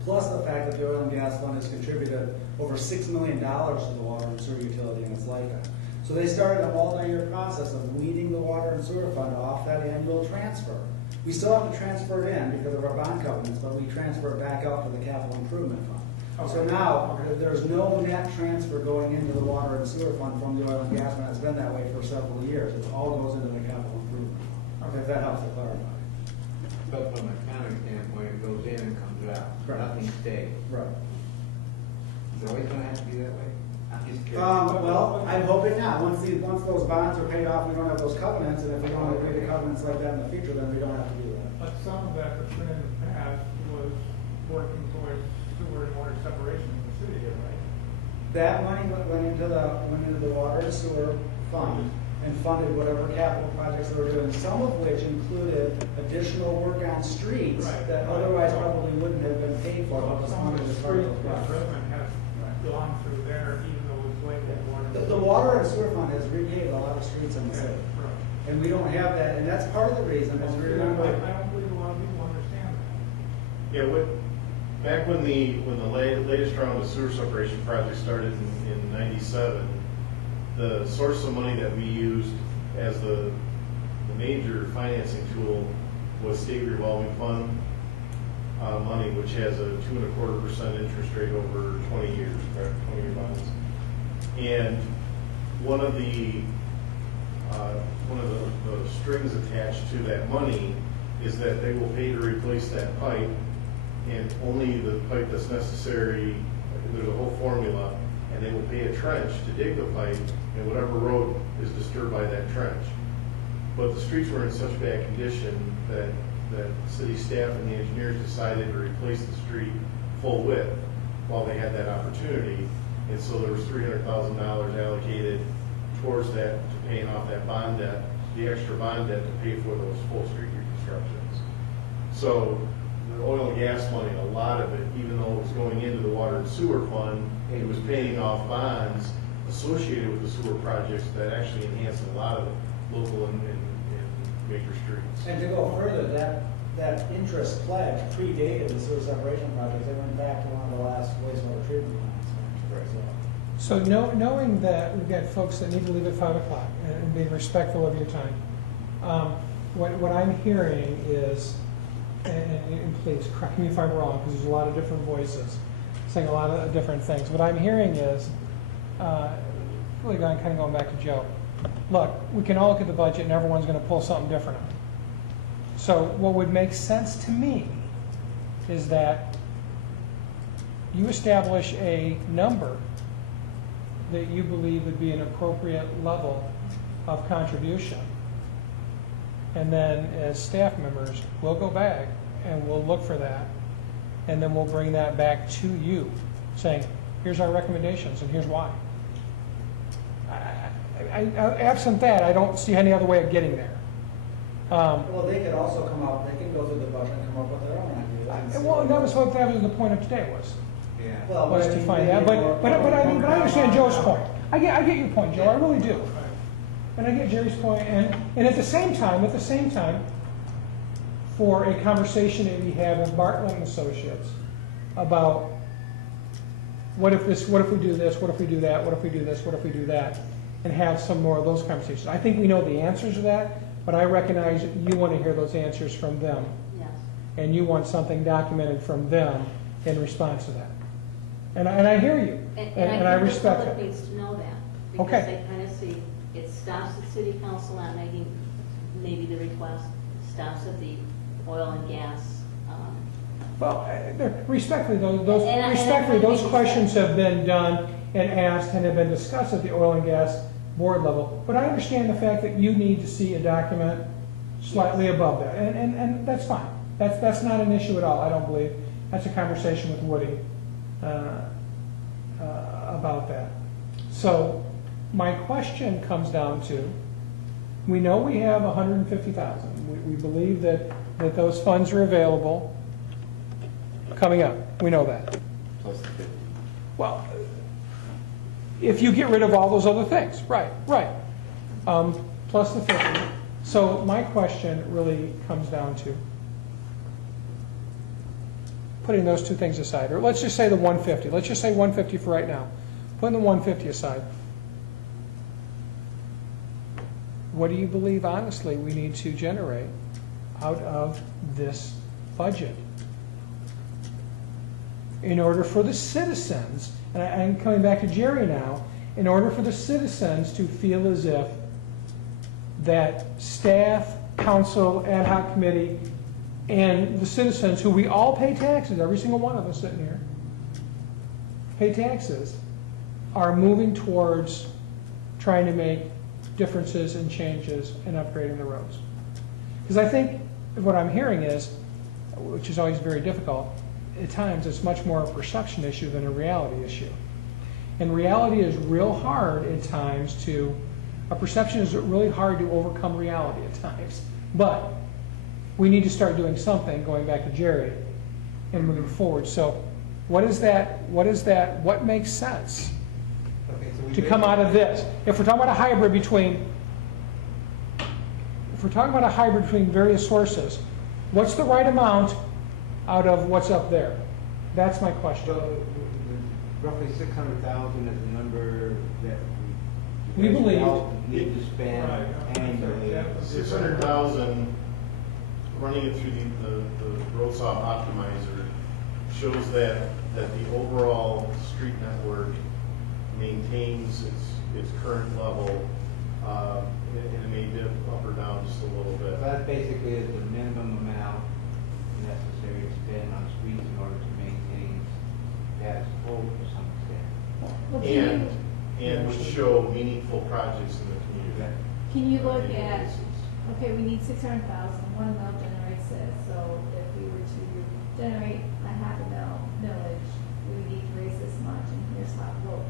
Plus the fact that the oil and gas fund has contributed over $6 million to the water and sewer utility in its lifetime. So they started a multi-year process of weeding the water and sewer fund off that annual transfer. We still have to transfer it in because of our bond covenants, but we transfer it back out to the capital improvement fund. So now, there's no net transfer going into the water and sewer fund from the oil and gas fund. It's been that way for several years. It all goes into the capital improvement fund. If that helps to clarify. But from an accounting standpoint, it goes in and comes out. Correct. Nothing stays. Right. Is it always going to have to be that way? I'm just curious. Well, I'm hoping not. Once those bonds are paid off, we don't have those covenants, and if we don't agree to covenants like that in the future, then we don't have to do that. But some of that that's been in the past was working towards sewer and water separation in the city, right? That money went into the water and sewer fund and funded whatever capital projects they were doing, some of which included additional work on streets Right. that otherwise probably wouldn't have been paid for. But was Some of funded the as part of street the project. improvement has gone through there, even though it was labeled water. The water and sewer fund has repaid a lot of streets in the Yeah, city, right. and we don't have that, and that's part of the reason. Is we I remember. don't believe a lot of people understand that. Yeah, back when the latest round of sewer separation project started in 97, the source of money that we used as the major financing tool was state revolving fund money, which has a 2.25% interest rate over 20 years, correct? 20-year bonds. And one of the strings attached to that money is that they will pay to replace that pipe, and only the pipe that's necessary. There's a whole formula, and they will pay a trench to dig the pipe, and whatever road is disturbed by that trench. But the streets were in such bad condition that city staff and the engineers decided to replace the street full width while they had that opportunity. And so there was $300,000 allocated towards that, to paying off that bond debt. the extra bond debt to pay for those full street reconstructions. So the oil and gas money, a lot of it, even though it was going into the water and sewer fund, it was paying off bonds associated with the sewer projects that actually enhanced a lot of local and major streets. And to go further, that interest pledge predated the sewer separation project. It went back to one of the last wastewater treatment plants. So knowing that we've got folks that need to leave at 5 o'clock and being respectful of your time, what I'm hearing is, and please correct me if I'm wrong, because there's a lot of different voices saying a lot of different things. What I'm hearing is, really kind of going back to Joe. Look, we can all look at the budget and everyone's going to pull something different out. So what would make sense to me is that you establish a number that you believe would be an appropriate level of contribution. And then as staff members, we'll go back and we'll look for that. And then we'll bring that back to you, saying, here's our recommendations and here's why. Absent that, I don't see any other way of getting there. Well, they could also come out, they can go through the budget and come up with their own ideas. Well, that was the point of today was Yeah. was to find that. But I understand Joe's point. I get your point, Joe. I really do. And I get Jerry's point. And at the same time, for a conversation that we have with Bartlett and Associates about what if we do this, what if we do that, what if we do this, what if we do that, and have some more of those conversations. I think we know the answers to that, but I recognize you want to hear those answers from them. Yes. And you want something documented from them in response to that. And I hear you, and I respect think the it. public needs to know that. Okay. Because they kind of see, it stops at city council not making maybe the request, stops at the oil and gas. Well, respectfully, And I those think questions have been done and asked and have been discussed at the oil and gas board level. But I understand the fact that you need to see a document slightly above that, and that's fine. That's not an issue at all, I don't believe. That's a conversation with Woody about that. So my question comes down to, we know we have $150,000. We believe that those funds are available coming up. We know that. Plus the 50. Well, if you get rid of all those other things, right. Plus the 50. So my question really comes down to putting those two things aside, or let's just say the 150. Let's just say 150 for right now. Putting the 150 aside. What do you believe, honestly, we need to generate out of this budget in order for the citizens, and I'm coming back to Jerry now, in order for the citizens to feel as if that staff, council, ad hoc committee, and the citizens, who we all pay taxes, every single one of us sitting here, pay taxes, are moving towards trying to make differences and changes and upgrading the roads. Because I think what I'm hearing is, which is always very difficult, at times it's much more a perception issue than a reality issue. And reality is real hard at times to, a perception is really hard to overcome reality at times. But we need to start doing something, going back to Jerry, and moving forward. So what is that, what makes sense Okay, so we to come out of this? If we're talking about a hybrid between, various sources, what's the right amount out of what's up there? That's my question. So roughly 600,000 is the number that We believe. need to spend annually. 600,000, running it through the roadsoft optimizer shows that the overall street network maintains its current level, and it may dip up or down just a little bit. So that basically is the minimum amount necessary to spend on streets in order to maintain status quo to some extent. And would show meaningful projects in the community. Can you look at, okay, we need 600,000, 1 mil generates this, so if we were to generate a half a mil millage, we would need to raise this much, and here's how, well,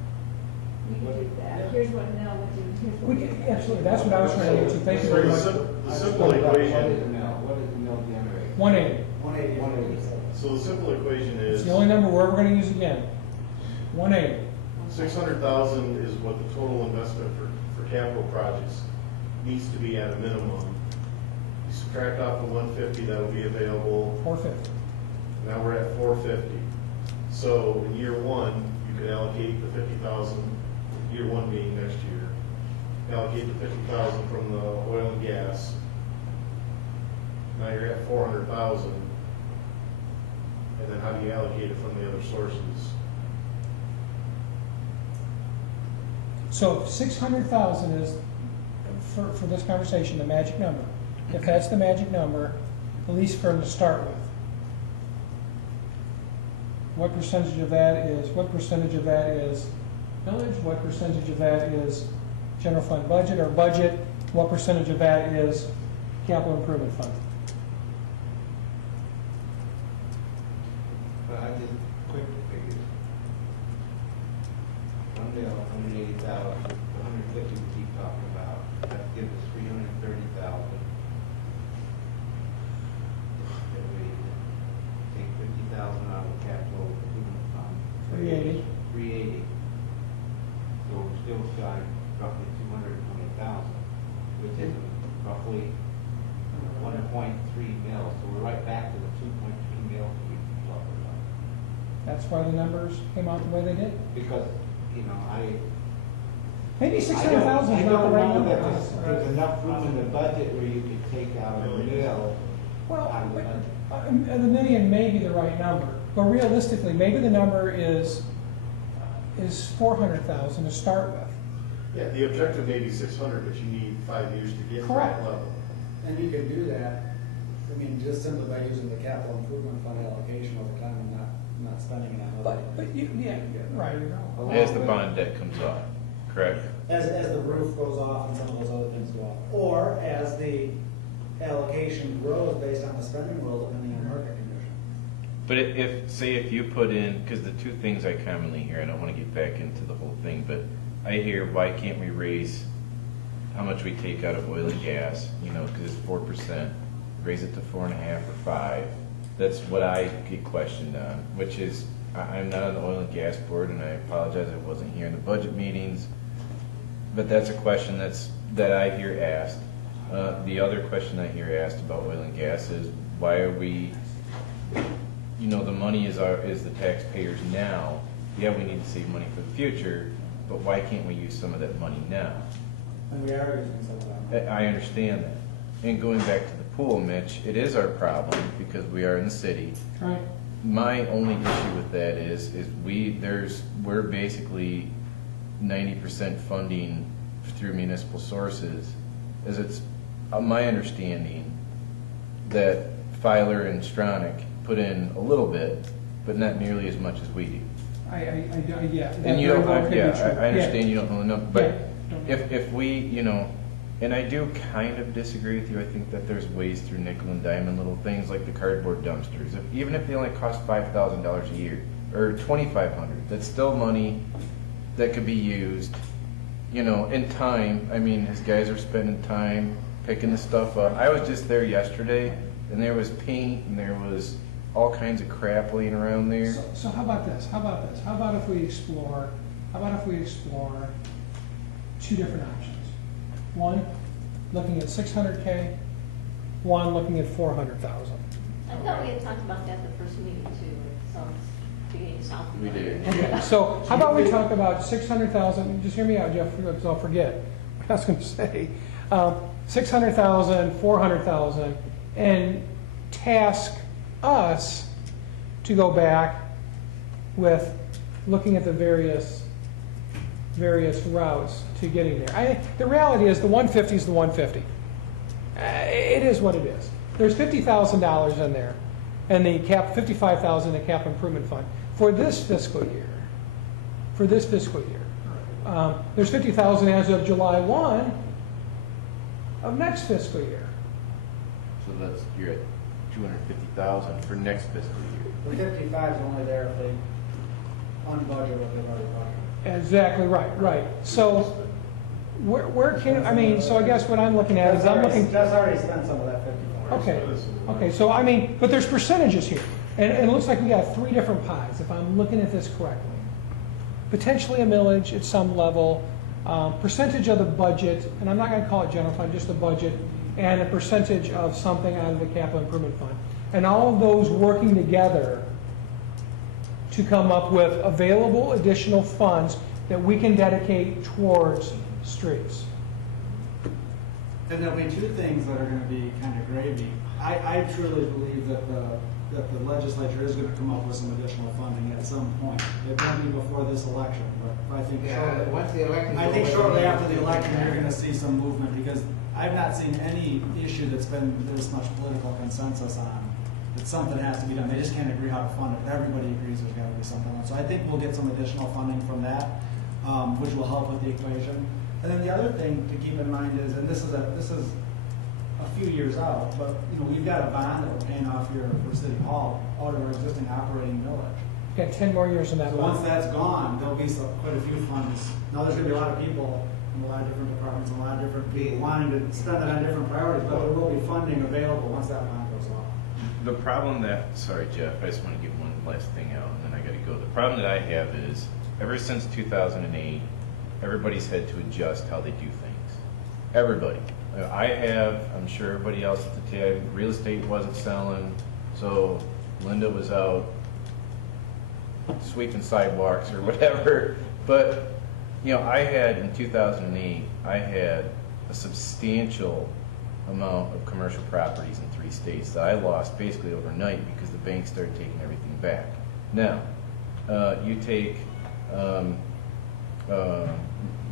we could do that, here's what a mil would do, here's what. Absolutely, that's what I was trying to get to, thank you very much. The simple What is the equation, mill? What does the mill generate? 180. 180. so the simple equation It's is the only number we're ever gonna use again. 180. 600,000 is what the total investment for capital projects needs to be at a minimum. You subtract off the 150 that will be available, 450. now we're at 450. So in year one, you could allocate the 50,000, year one being next year, allocate the 50,000 from the oil and gas. Now you're at 400,000. And then how do you allocate it from the other sources? So 600,000 is, for this conversation, the magic number. If that's the magic number, at least for them to start with. What percentage of that is village? What percentage of that is general fund budget or budget? What percentage of that is capital improvement fund? But I did quick figures. 180,000, 150 we keep talking about, that gives us 330,000. If we take 50,000 out of the capital improvement fund. 380. 380. So we're still shy roughly 220,000, which is roughly 1.3 mils. So we're right back to the 2.3 mils we keep talking about. That's why the numbers came out the way they did. Because, you know, Maybe I 600,000 is not the right don't know number. that there's enough room in the budget where you could take out a mill Well, out of the budget. the million may be the right number, but realistically, maybe the number is 400,000 to start with. Yeah, the objective may be 600, but you need 5 years to get to Correct. that level. And you can do that, I mean, just simply by using the capital improvement fund allocation over time and not spending it on other. But you, yeah, right. As the bond debt comes off, correct? As the roof goes off and some of those other things go off. Or as the allocation grows based on the spending rules depending on market conditions. But if you put in, because the two things I commonly hear, I don't want to get back into the whole thing, but I hear, why can't we raise how much we take out of oil and gas, you know, because it's 4%, raise it to 4.5 or 5. That's what I get questioned on, which is, I'm not on the oil and gas board, and I apologize I wasn't here in the budget meetings, but that's a question that I hear asked. The other question I hear asked about oil and gas is, why are we, you know, the money is the taxpayers now. Yeah, we need to save money for the future, but why can't we use some of that money now? And we are using some of that. I understand that. And going back to the pool, Mitch, it is our problem because we are in the city. Right. My only issue with that is we're basically 90% funding through municipal sources. As it's my understanding that Filer and Stronach put in a little bit, but not nearly as much as we do. Yeah. And you don't, I understand Yeah. you don't know the number, but Yeah. if we, you know, and I do kind of disagree with you. I think that there's ways through nickel and diamond little things like the cardboard dumpsters. Even if they only cost $5,000 a year or $2,500, that's still money that could be used, you know, in time. I mean, his guys are spending time picking the stuff up. I was just there yesterday, and there was paint and there was all kinds of crap laying around there. So how about this? How about if we explore two different options? One, looking at 600K, one, looking at 400,000. I thought we had talked about that the first meeting too, it sounds beginning to sound We familiar. did. Okay, so how about we talk about 600,000, just hear me out, Jeff, because I'll forget what I was gonna say. 600,000, 400,000, and task us to go back with looking at the various routes to getting there. The reality is the 150 is the 150. It is what it is. There's $50,000 in there, and the cap 55,000 in the cap improvement fund for this fiscal year. There's 50,000 as of July 1 of next fiscal year. So you're at 250,000 for next fiscal year. The 55 is only there if they unbudget what they've already budgeted. Exactly right. So where can, I mean, so I guess what I'm looking at is I'm looking. That's already spent some of that 54. Okay, so I mean, but there's percentages here, and it looks like we got 3 different pies, if I'm looking at this correctly. Potentially a millage at some level, percentage of the budget, and I'm not gonna call it general fund, just the budget, and a percentage of something out of the capital improvement fund. And all of those working together to come up with available additional funds that we can dedicate towards streets. And there'll be 2 things that are gonna be kind of gravy. I truly believe that the legislature is gonna come up with some additional funding at some point. It won't be before this election, but I think Once the election. I think shortly after the election, you're gonna see some movement, because I've not seen any issue that's been this much political consensus on, that something has to be done. They just can't agree how to fund it. Everybody agrees there's gotta be something else. So I think we'll get some additional funding from that, which will help with the equation. And then the other thing to keep in mind is, and this is a few years out, but we've got a bond that we're paying off here for City Hall out of our existing operating millage. We've got 10 more years in that So bond. once that's gone, there'll be quite a few funds. Now there's gonna be a lot of people in a lot of different departments, a lot of different people wanting to spend it on different priorities, but there will be funding available once that bond goes off. The problem that, sorry Jeff, I just want to get one last thing out and then I got to go. The problem that I have is, ever since 2008, everybody's had to adjust how they do things. Everybody. I have, I'm sure everybody else at the time, real estate wasn't selling, so Linda was out sweeping sidewalks or whatever. But, I had, in 2008, I had a substantial amount of commercial properties in 3 states that I lost basically overnight because the bank started taking everything back. Now, you take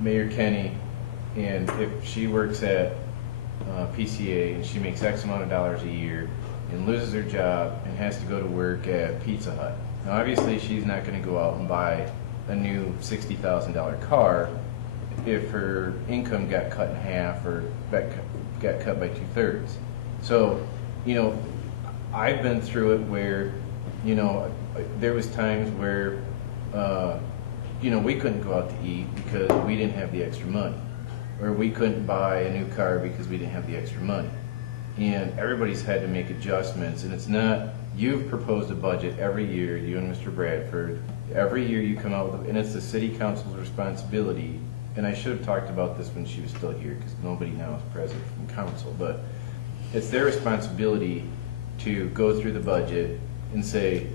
Mayor Kenny, and if she works at PCA and she makes X amount of dollars a year and loses her job and has to go to work at Pizza Hut. Now, obviously, she's not going to go out and buy a new $60,000 car if her income got cut in half or got cut by 2/3. So, I've been through it where, there was times where, we couldn't go out to eat because we didn't have the extra money, or we couldn't buy a new car because we didn't have the extra money. And everybody's had to make adjustments, and it's not, you've proposed a budget every year, you and Mr. Bradford, every year you come out with, and it's the city council's responsibility, and I should have talked about this when she was still here, because nobody now is present from council, but it's their responsibility to go through the budget and say,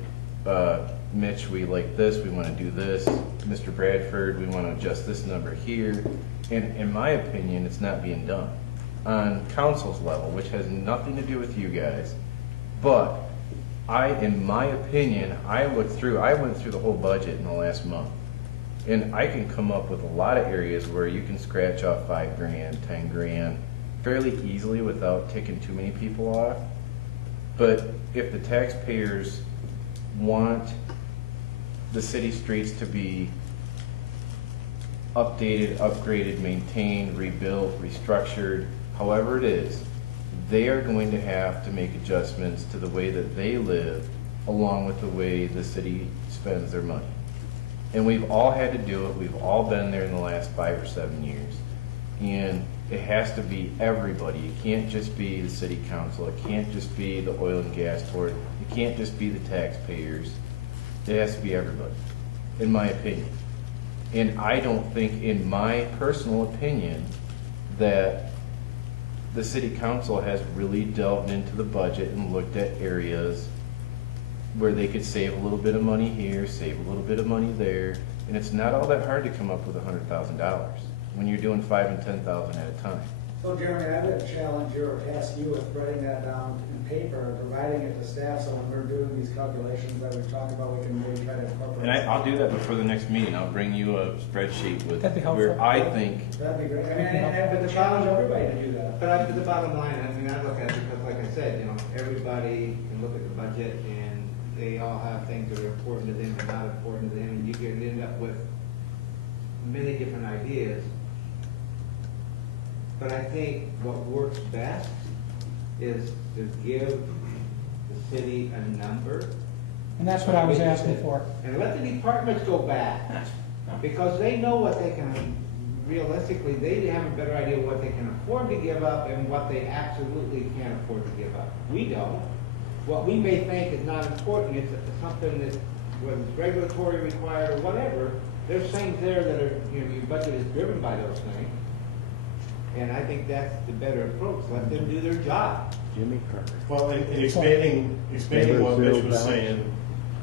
Mitch, we like this, we want to do this. Mr. Bradford, we want to adjust this number here. And in my opinion, it's not being done on council's level, which has nothing to do with you guys. But in my opinion, I went through the whole budget in the last month. And I can come up with a lot of areas where you can scratch off $5 grand, 10 grand fairly easily without taking too many people off. But if the taxpayers want the city streets to be updated, upgraded, maintained, rebuilt, restructured, however it is, they are going to have to make adjustments to the way that they live along with the way the city spends their money. And we've all had to do it. We've all been there in the last 5 or 7 years. And it has to be everybody. It can't just be the city council. It can't just be the oil and gas board. It can't just be the taxpayers. It has to be everybody, in my opinion. And I don't think, in my personal opinion, that the city council has really delved into the budget and looked at areas where they could save a little bit of money here, save a little bit of money there, and it's not all that hard to come up with $100,000 when you're doing 5 and 10,000 at a time. So Jeremy, I would challenge you or task you with writing that down in paper and providing it to staff, so when we're doing these calculations that we've talked about, we can maybe try to incorporate. And I'll do that before the next meeting. I'll bring you a spreadsheet with That'd be helpful. where I think. That'd be great. I mean, and but challenge everybody to do that. But the bottom line, I look at it because, like I said, everybody can look at the budget and they all have things that are important to them and not important to them, and you can end up with many different ideas. But I think what works best is to give the city a number. And that's what I was asking for. And let the departments go back, because they know what they can realistically, they have a better idea what they can afford to give up and what they absolutely can't afford to give up. We don't. What we may think is not important is something that, whether it's regulatory required or whatever, there's things there that are, you know, your budget is driven by those things. And I think that's the better approach. Let them do their job. Jimmy Carter. Well, and expanding what Mitch was saying,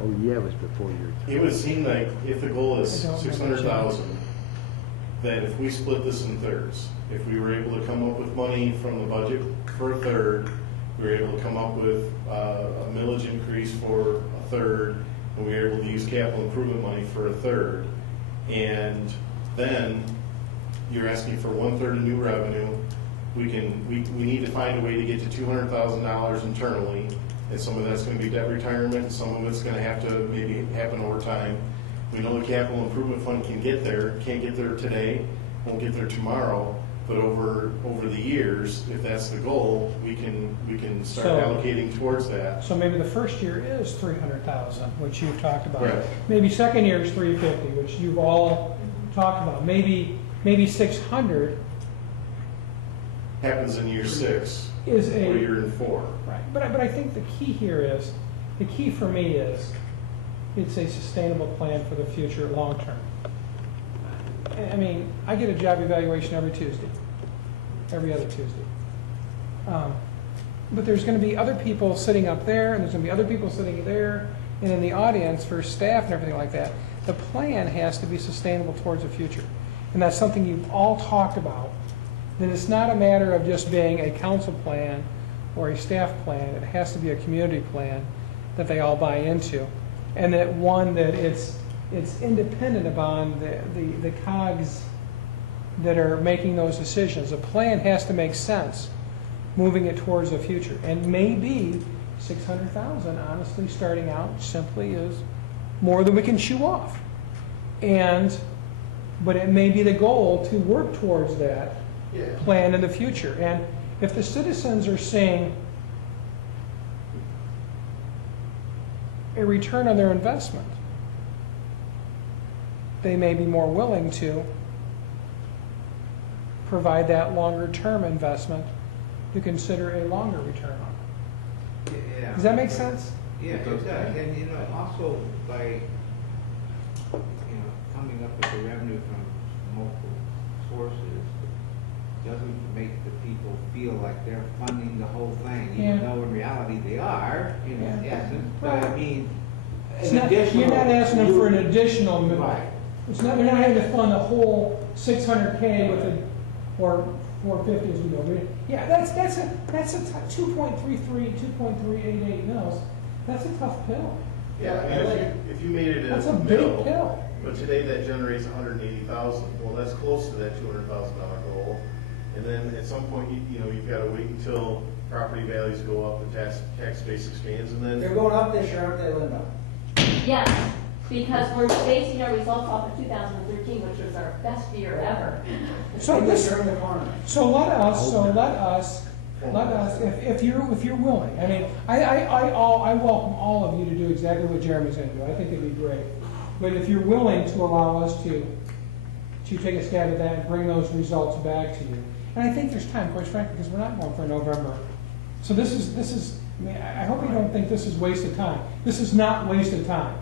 Oh, yeah, it was before your time. it would seem like if the goal is I don't remember 600,000, that if we split this in thirds, if we were able to come up with money from the budget for a third, we were able to come up with a millage increase for a third, and we were able to use capital improvement money for a third, and then you're asking for 1/3 of new revenue. We need to find a way to get to $200,000 internally, and some of that's going to be debt retirement, and some of it's going to have to maybe happen over time. We know the capital improvement fund can get there, can't get there today, won't get there tomorrow, but over the years, if that's the goal, we can start So- allocating towards that. So maybe the first year is 300,000, which you've talked about. Right. Maybe second year is 350, which you've all talked about. Maybe 600 Happens in year 6 is or a, year in 4. right, but I think the key here is, the key for me is, it's a sustainable plan for the future, long term. I mean, I get a job evaluation every Tuesday, every other Tuesday. But there's gonna be other people sitting up there, and there's gonna be other people sitting there, and in the audience for staff and everything like that. The plan has to be sustainable towards the future. And that's something you've all talked about. That it's not a matter of just being a council plan or a staff plan. It has to be a community plan that they all buy into. And that one that it's independent upon the cogs that are making those decisions. A plan has to make sense, moving it towards the future. And maybe 600,000, honestly, starting out simply is more than we can chew off. But it may be the goal to work towards that plan in the future. And if the citizens are seeing a return on their investment, they may be more willing to provide that longer term investment to consider a longer return on it. Yeah. Does that make sense? Yeah, it does. And, you know, also by, you know, coming up with the revenue from multiple sources, doesn't make the people feel like they're funding the whole thing, even Yeah. though in reality they are, in Yeah. essence. But I Right. mean, It's an not, additional. you're not asking them for an additional, Right. it's not, you're not having to fund the whole 600K with a, or 450 as we go. Yeah, that's a 2.33, 2.388 mils. That's a tough pill. Yeah, I mean, if you made it That's a a big mill, pill. but today that generates 180,000, well, that's close to that $200,000 goal. And then at some point, you know, you've got to wait until property values go up, the tax base expands, and They're then, going up this year, aren't they, Linda? Yes, because we're basing our results off of 2013, which was our best year ever. So They this, turn the corner. so let us, if you're willing, I mean, I welcome all of you to do exactly what Jeremy's gonna do. I think it'd be great. But if you're willing to allow us to take a stab at that and bring those results back to you. And I think there's time, quite frankly, because we're not going for November. So this is, I mean, I hope you don't think this is wasted time. This is not wasted time.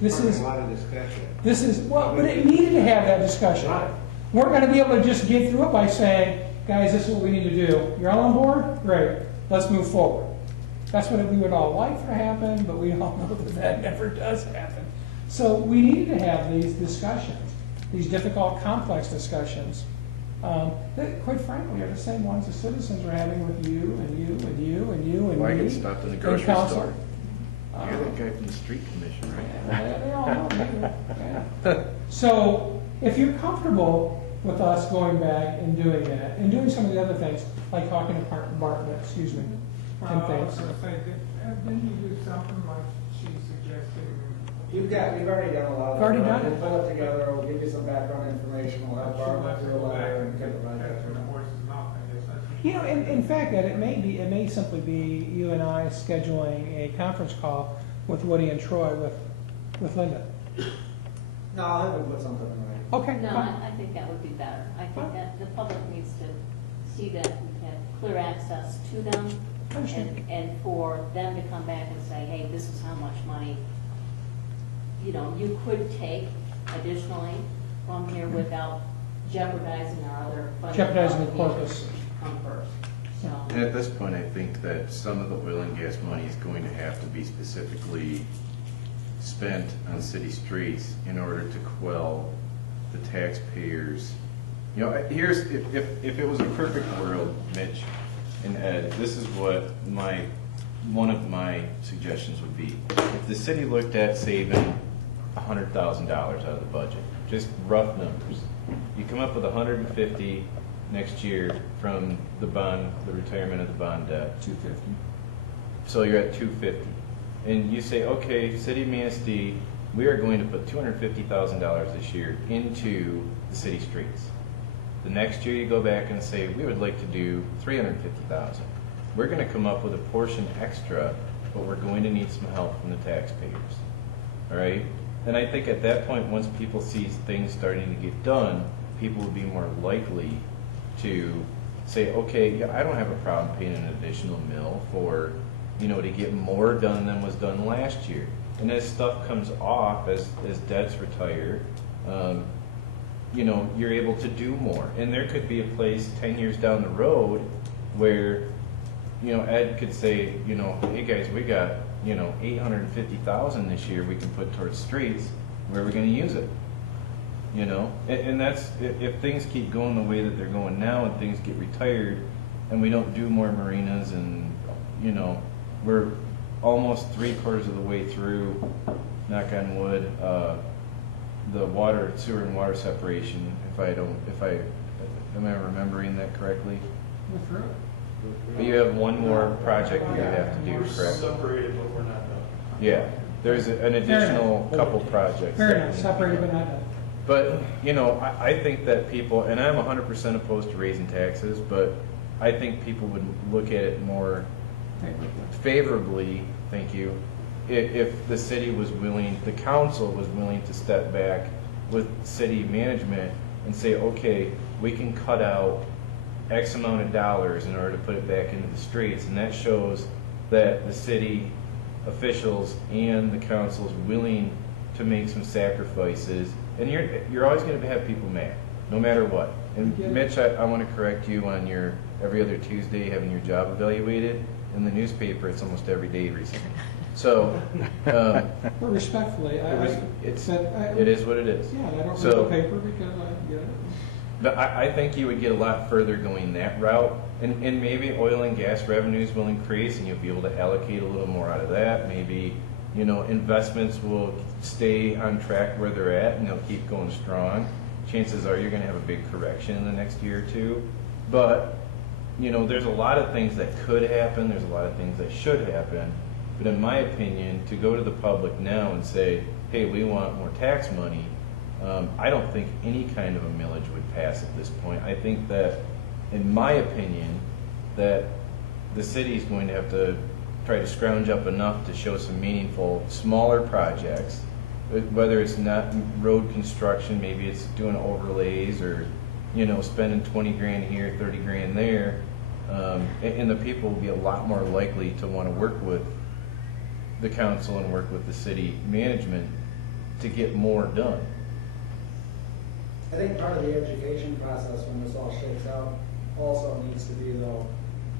This There's is, a lot of discussion. this is, well, but it needed to have that discussion. Right. We're gonna be able to just get through it by saying, guys, this is what we need to do. You're all on board? Great, let's move forward. That's what we would all like to happen, but we all know that never does happen. So we need to have these discussions, these difficult, complex discussions, that quite frankly are the same ones the citizens are having with you and you and you and you and me. Well, I get stopped in the and grocery council. store. You're the guy from the street commission, right? Yeah, they all know me. Yeah. So if you're comfortable with us going back and doing that, and doing some of the other things, like talking to Bartlett, excuse me, I and was things. gonna say, didn't you do something like she suggested? We've already done a lot of. Already done it. We'll pull it together, we'll give you some background information, we'll have Barbara do a letter and get it right That's after. the horse's mouth, I guess. That's- You know, in fact, that it may simply be you and I scheduling a conference call with Woody and Troy with Linda. No, I'll have to put something in writing. Okay, No, fine. I think that would be better. I think Fine. that the public needs to see that we have clear access to them. Understand. And for them to come back and say, hey, this is how much money, you know, you could take additionally from here without jeopardizing our other funding. Jeopardizing the obligations purpose. Come first, so. And at this point, I think that some of the oil and gas money is going to have to be specifically spent on city streets in order to quell the taxpayers. You know, here's, if it was a perfect world, Mitch and Ed, this is what one of my suggestions would be. If the city looked at saving $100,000 out of the budget, just rough numbers, you come up with 150 next year from the bond, the retirement of the bond debt. 250. So you're at 250. And you say, okay, City of Manistee, we are going to put $250,000 this year into the city streets. The next year you go back and say, we would like to do $350,000. We're going to come up with a portion extra, but we're going to need some help from the taxpayers. All right? And I think at that point, once people see things starting to get done, people will be more likely to say, okay, yeah, I don't have a problem paying an additional mill for, you know, to get more done than was done last year. And as stuff comes off, as debts retire, you know, you're able to do more. And there could be a place 10 years down the road where, you know, Ed could say, you know, hey guys, we got, you know, $850,000 this year we can put towards streets. Where are we going to use it? You know, and that's, if things keep going the way that they're going now and things get retired and we don't do more marinas and, you know, we're almost 3/4 of the way through, knock on wood, the water, sewer and water separation, am I remembering that correctly? We're through it. But you have one more project that you have to do, We're correct? separated, but we're not done. Yeah, there's an additional couple projects. Fair that enough, need to be separated but done. not done. But, you know, I think that people, and I'm 100% opposed to raising taxes, but I think people would look at it more favorably, thank you, if the city was willing, the council was willing to step back with city management and say, okay, we can cut out X amount of dollars in order to put it back into the streets, and that shows that the city officials and the council is willing to make some sacrifices. And you're always going to have people mad, no matter what. And Mitch, I want to correct you on your every other Tuesday having your job evaluated. In the newspaper, it's almost every day recently. So, But respectfully, it is what it is. Yeah, and I don't read So- the paper because I get it. But I think you would get a lot further going that route, and maybe oil and gas revenues will increase, and you'll be able to allocate a little more out of that. Maybe, you know, investments will stay on track where they're at, and they'll keep going strong. Chances are you're going to have a big correction in the next year or two. But, you know, there's a lot of things that could happen. There's a lot of things that should happen. But in my opinion, to go to the public now and say, hey, we want more tax money, I don't think any kind of a millage would pass at this point. I think that, in my opinion, that the city is going to have to try to scrounge up enough to show some meaningful, smaller projects, whether it's not road construction, maybe it's doing overlays or, you know, spending 20 grand here, 30 grand there, and the people will be a lot more likely to want to work with the council and work with the city management to get more done. I think part of the education process when this all shakes out also needs to be, though,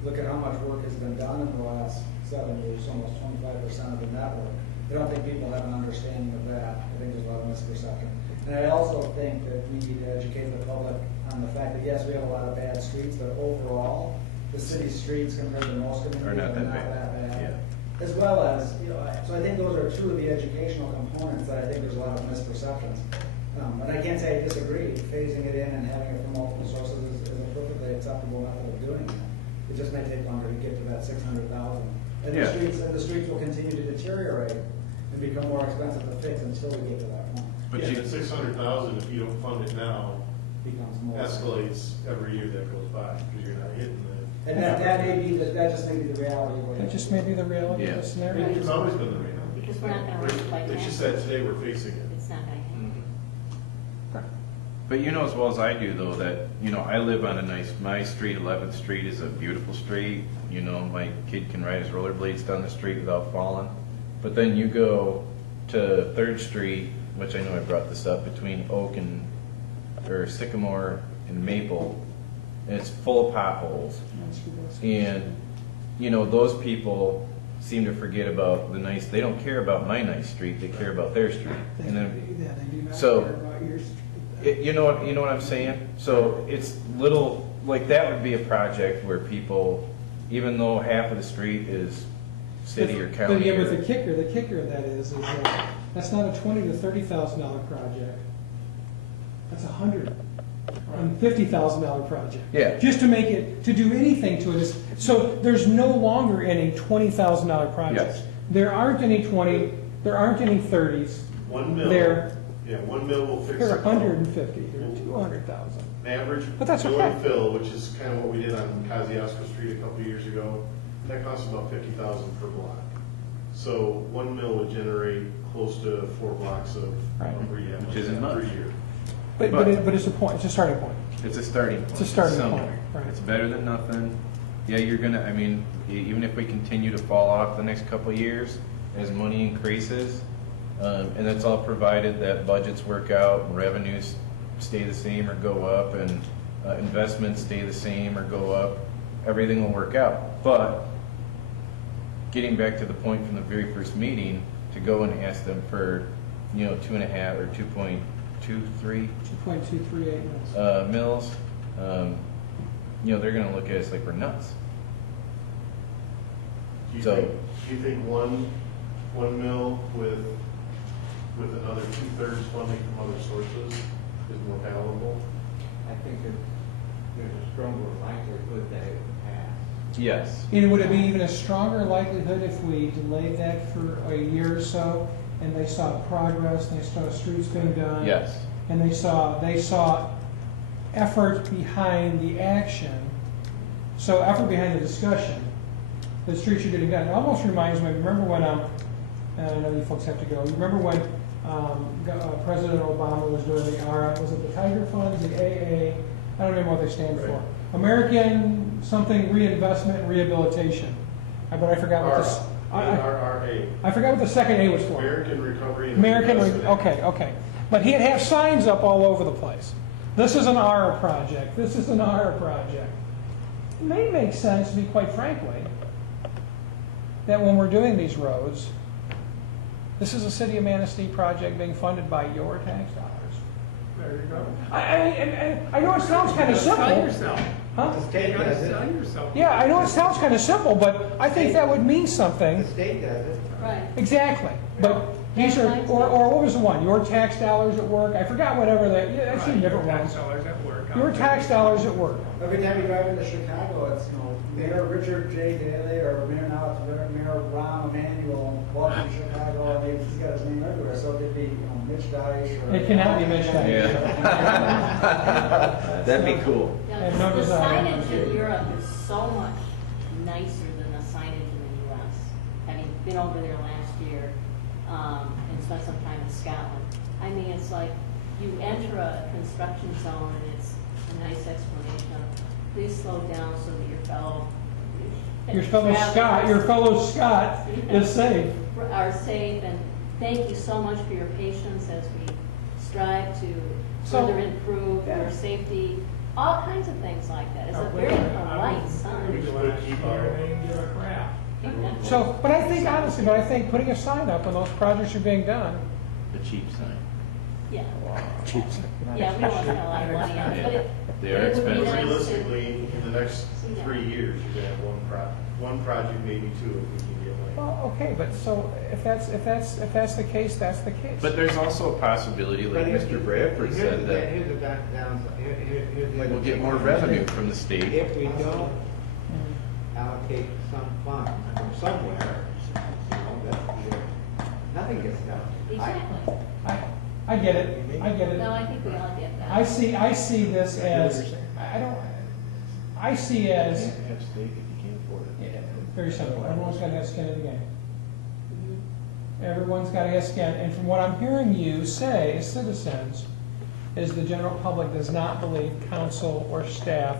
look at how much work has been done in the last 7 years, almost 25% of the network. I don't think people have an understanding of that. I think there's a lot of misperception. And I also think that we need to educate the public on the fact that, yes, we have a lot of bad streets, but overall, the city's streets compared to most communities are not that bad. Yeah. As well as, you know, so I think those are two of the educational components that I think there's a lot of misperceptions. And I can't say I disagree. Phasing it in and having it from multiple sources is a perfectly acceptable method of doing it. It just may take longer to get to that 600,000. And Yeah. the streets will continue to deteriorate and become more expensive to fix until we get to that point. But Yeah, you, the 600,000, if you don't fund it now, Becomes more. escalates every year that goes by, because you're not hitting the. And that just may be the reality of it. That just may be the reality of Yeah. the scenario. It's always been the reality. Because we're not gonna raise it by It's just taxes. that today we're facing it. It's not gonna happen. But you know as well as I do, though, that, you know, I live on a nice, my street, 11th Street, is a beautiful street. You know, my kid can ride his rollerblades down the street without falling. But then you go to 3rd Street, which I know I brought this up, between Oak and, or Sycamore and Maple, and it's full of potholes. And, you know, those people seem to forget about the nice, they don't care about my nice street, they care about their street. And then, so, you know what I'm saying? So it's little, like that would be a project where people, even though half of the street is city or county. But yeah, but or- the kicker of that is that's not a $20,000 to $30,000 project. That's $150,000 project. Yeah. Just to make it, to do anything to it. So there's no longer any $20,000 projects. Yes. There aren't any 20, there aren't any 30s. 1 mil. There, Yeah, 1 mil will fix there are it. 150, there are 200,000. An average But that's do okay. and fill, which is kind of what we did on Kosciuszko Street a couple of years ago, that costs about 50,000 per block. So 1 mil would generate close to 4 blocks of Right. rehab Which isn't per much. year. But it's a point, it's a starting point. It's a starting point. It's a starting somewhere. point, right. It's better than nothing. Yeah, you're gonna, I mean, even if we continue to fall off the next couple of years, as money increases, and that's all provided that budgets work out, and revenues stay the same or go up, and investments stay the same or go up, everything will work out. But getting back to the point from the very first meeting, to go and ask them for, you know, 2.5 or 2.23 2.238 mils. mills, you know, they're gonna look at us like we're nuts. Do you So- think, one mil with another 2/3 funding from other sources is more palatable? I think there's a stronger likelihood that it would pass. Yes. And would it be even a stronger likelihood if we delayed that for a year or so, and they saw progress, and they saw streets being done? Yes. And they saw effort behind the action, so effort behind the discussion, the streets are getting done. It almost reminds me, remember when, and I know you folks have to go, you remember when President Obama was doing the was it the Tiger Fund, the AA, I don't remember what they stand for. American something reinvestment and rehabilitation. But I forgot what this, ARRA. I forgot what the second A was for. American Recovery and American, Reinvestment. okay. But he'd have signs up all over the place. This is an R project, this is an R project. It may make sense, to be quite frankly, that when we're doing these roads, this is a City of Manistee project being funded by your tax dollars. There you go. I know it sounds kind of Sell simple. yourself. Huh? The You state gotta does it. sell yourself. Yeah, I know it sounds kind of simple, but I think that would mean something. The state does it. Right. Exactly, but these are, or what was the one, your tax dollars at work, I forgot whatever that, yeah, I've seen different Tax ones. dollars at work. Your tax dollars at work. Every time you drive into Chicago, it's, Mayor Richard J. Daley, or Mayor now, it's Mayor Rahm Emanuel, welcome to Chicago, I mean, he's got his name everywhere, so it could be, Mitch Deich, or. It cannot be Mitch Deich. Yeah. That'd be cool. Yeah, And no the desire. signage in Europe is so much nicer than the signage in the US. Having been over there last year, and spent some time in Scotland. I mean, it's like you enter a construction zone and it's a nice explanation of, please slow down so that your fellow Scot is safe. Are safe, and thank you so much for your patience as we strive to So- further improve your safety, all kinds of things like that. It's a very polite sign. Keep your name, give a crap. So, but I think honestly, putting a sign up when those projects are being done, The cheap sign. Yeah. Yeah, we don't want to spend a lot of money on it, but it. They are it would be expensive. nice to- Realistically, in the next 3 years, you're gonna have one project, maybe 2, if we can get money. well, okay, but so if that's the case, that's the case. But there's also a possibility, like Mr. Bradford said, that Here's the downside, here's the. we'll get more revenue from the state. If we don't allocate some funds from somewhere, nothing gets done. Exactly. I get it, No, I think we all get that. I see this as, I see as, Have steak if you can't afford it. yeah, very simple, everyone's got to have skin in the game. Mhm. Everyone's got to have skin, and from what I'm hearing you say as citizens, is the general public does not believe council or staff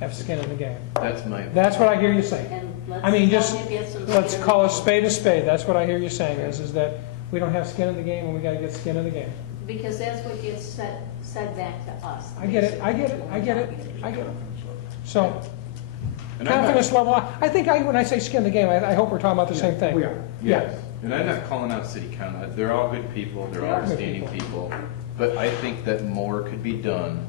have skin in the game. That's my. That's what I hear you saying. And let's I mean, just, help you get some let's skin call in a the game. spade a spade. That's what I hear you saying, is that we don't have skin in the game and we gotta get skin in the game. Because that's what gets said back to us. I get it, I get it, I get it, I get it. So, And I'm not- confidence level, I think when I say skin in the game, I hope we're talking about the same thing. We are. Yes, and I'm not calling out city council, they're all good people, they're They all are good outstanding people. people, but I think that more could be done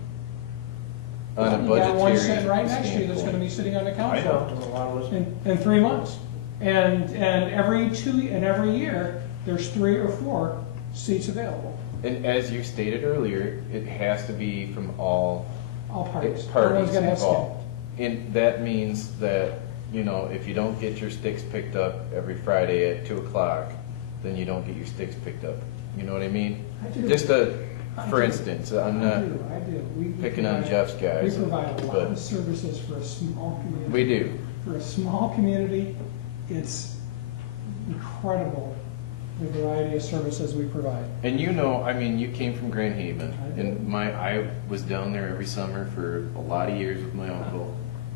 on a You got budgetary one sitting right next to you that's gonna be standpoint. sitting on the I council know. in 3 months. And every year, there's 3 or 4 seats available, And as you stated earlier, it has to be from all all parties. Everyone's parties gonna have skin. involved. And that means that, you know, if you don't get your sticks picked up every Friday at 2 o'clock, then you don't get your sticks picked up. You know what I mean? I do. Just I for do. instance, I'm I not do, I do. We picking on provide- Jeff's guys, We provide a lot but of services for a small community. we do. For a small community, it's incredible the variety of services we provide. And you know, I mean, you came from Grand Haven, I and I was down there every summer for a lot of years with my uncle,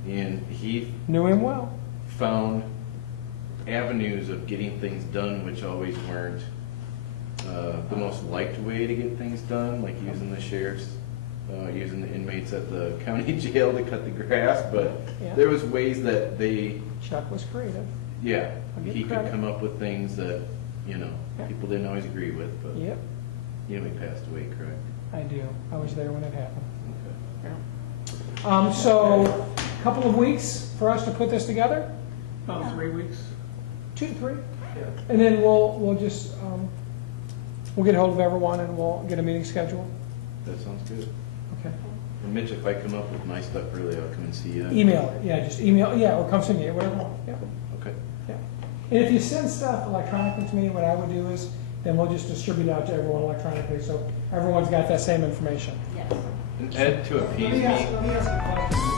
and he Knew him well. found avenues of getting things done which always weren't the most liked way to get things done, like using the sheriff's, using the inmates at the county jail to cut the grass, but Yeah. there was ways that they, Chuck was creative. yeah, I'll give he you could credit. come up with things that, you know, Yeah. people didn't always agree with, but, Yep, you know, he passed away, correct? I do. I was there when it happened. Okay. So, a couple of weeks for us to put this together, About 3 weeks. 2 to 3. Yeah. And then we'll just, we'll get hold of everyone and we'll get a meeting scheduled. That sounds good. Okay. And Mitch, if I come up with my stuff early, I'll come and see you. Email it, yeah, just email, yeah, or come to me, whatever, yeah, Okay. yeah. And if you send stuff electronically to me, what I would do is, then we'll just distribute it out to everyone electronically, so everyone's got that same information. Yes. And Ed, to appease me, Let me ask a question.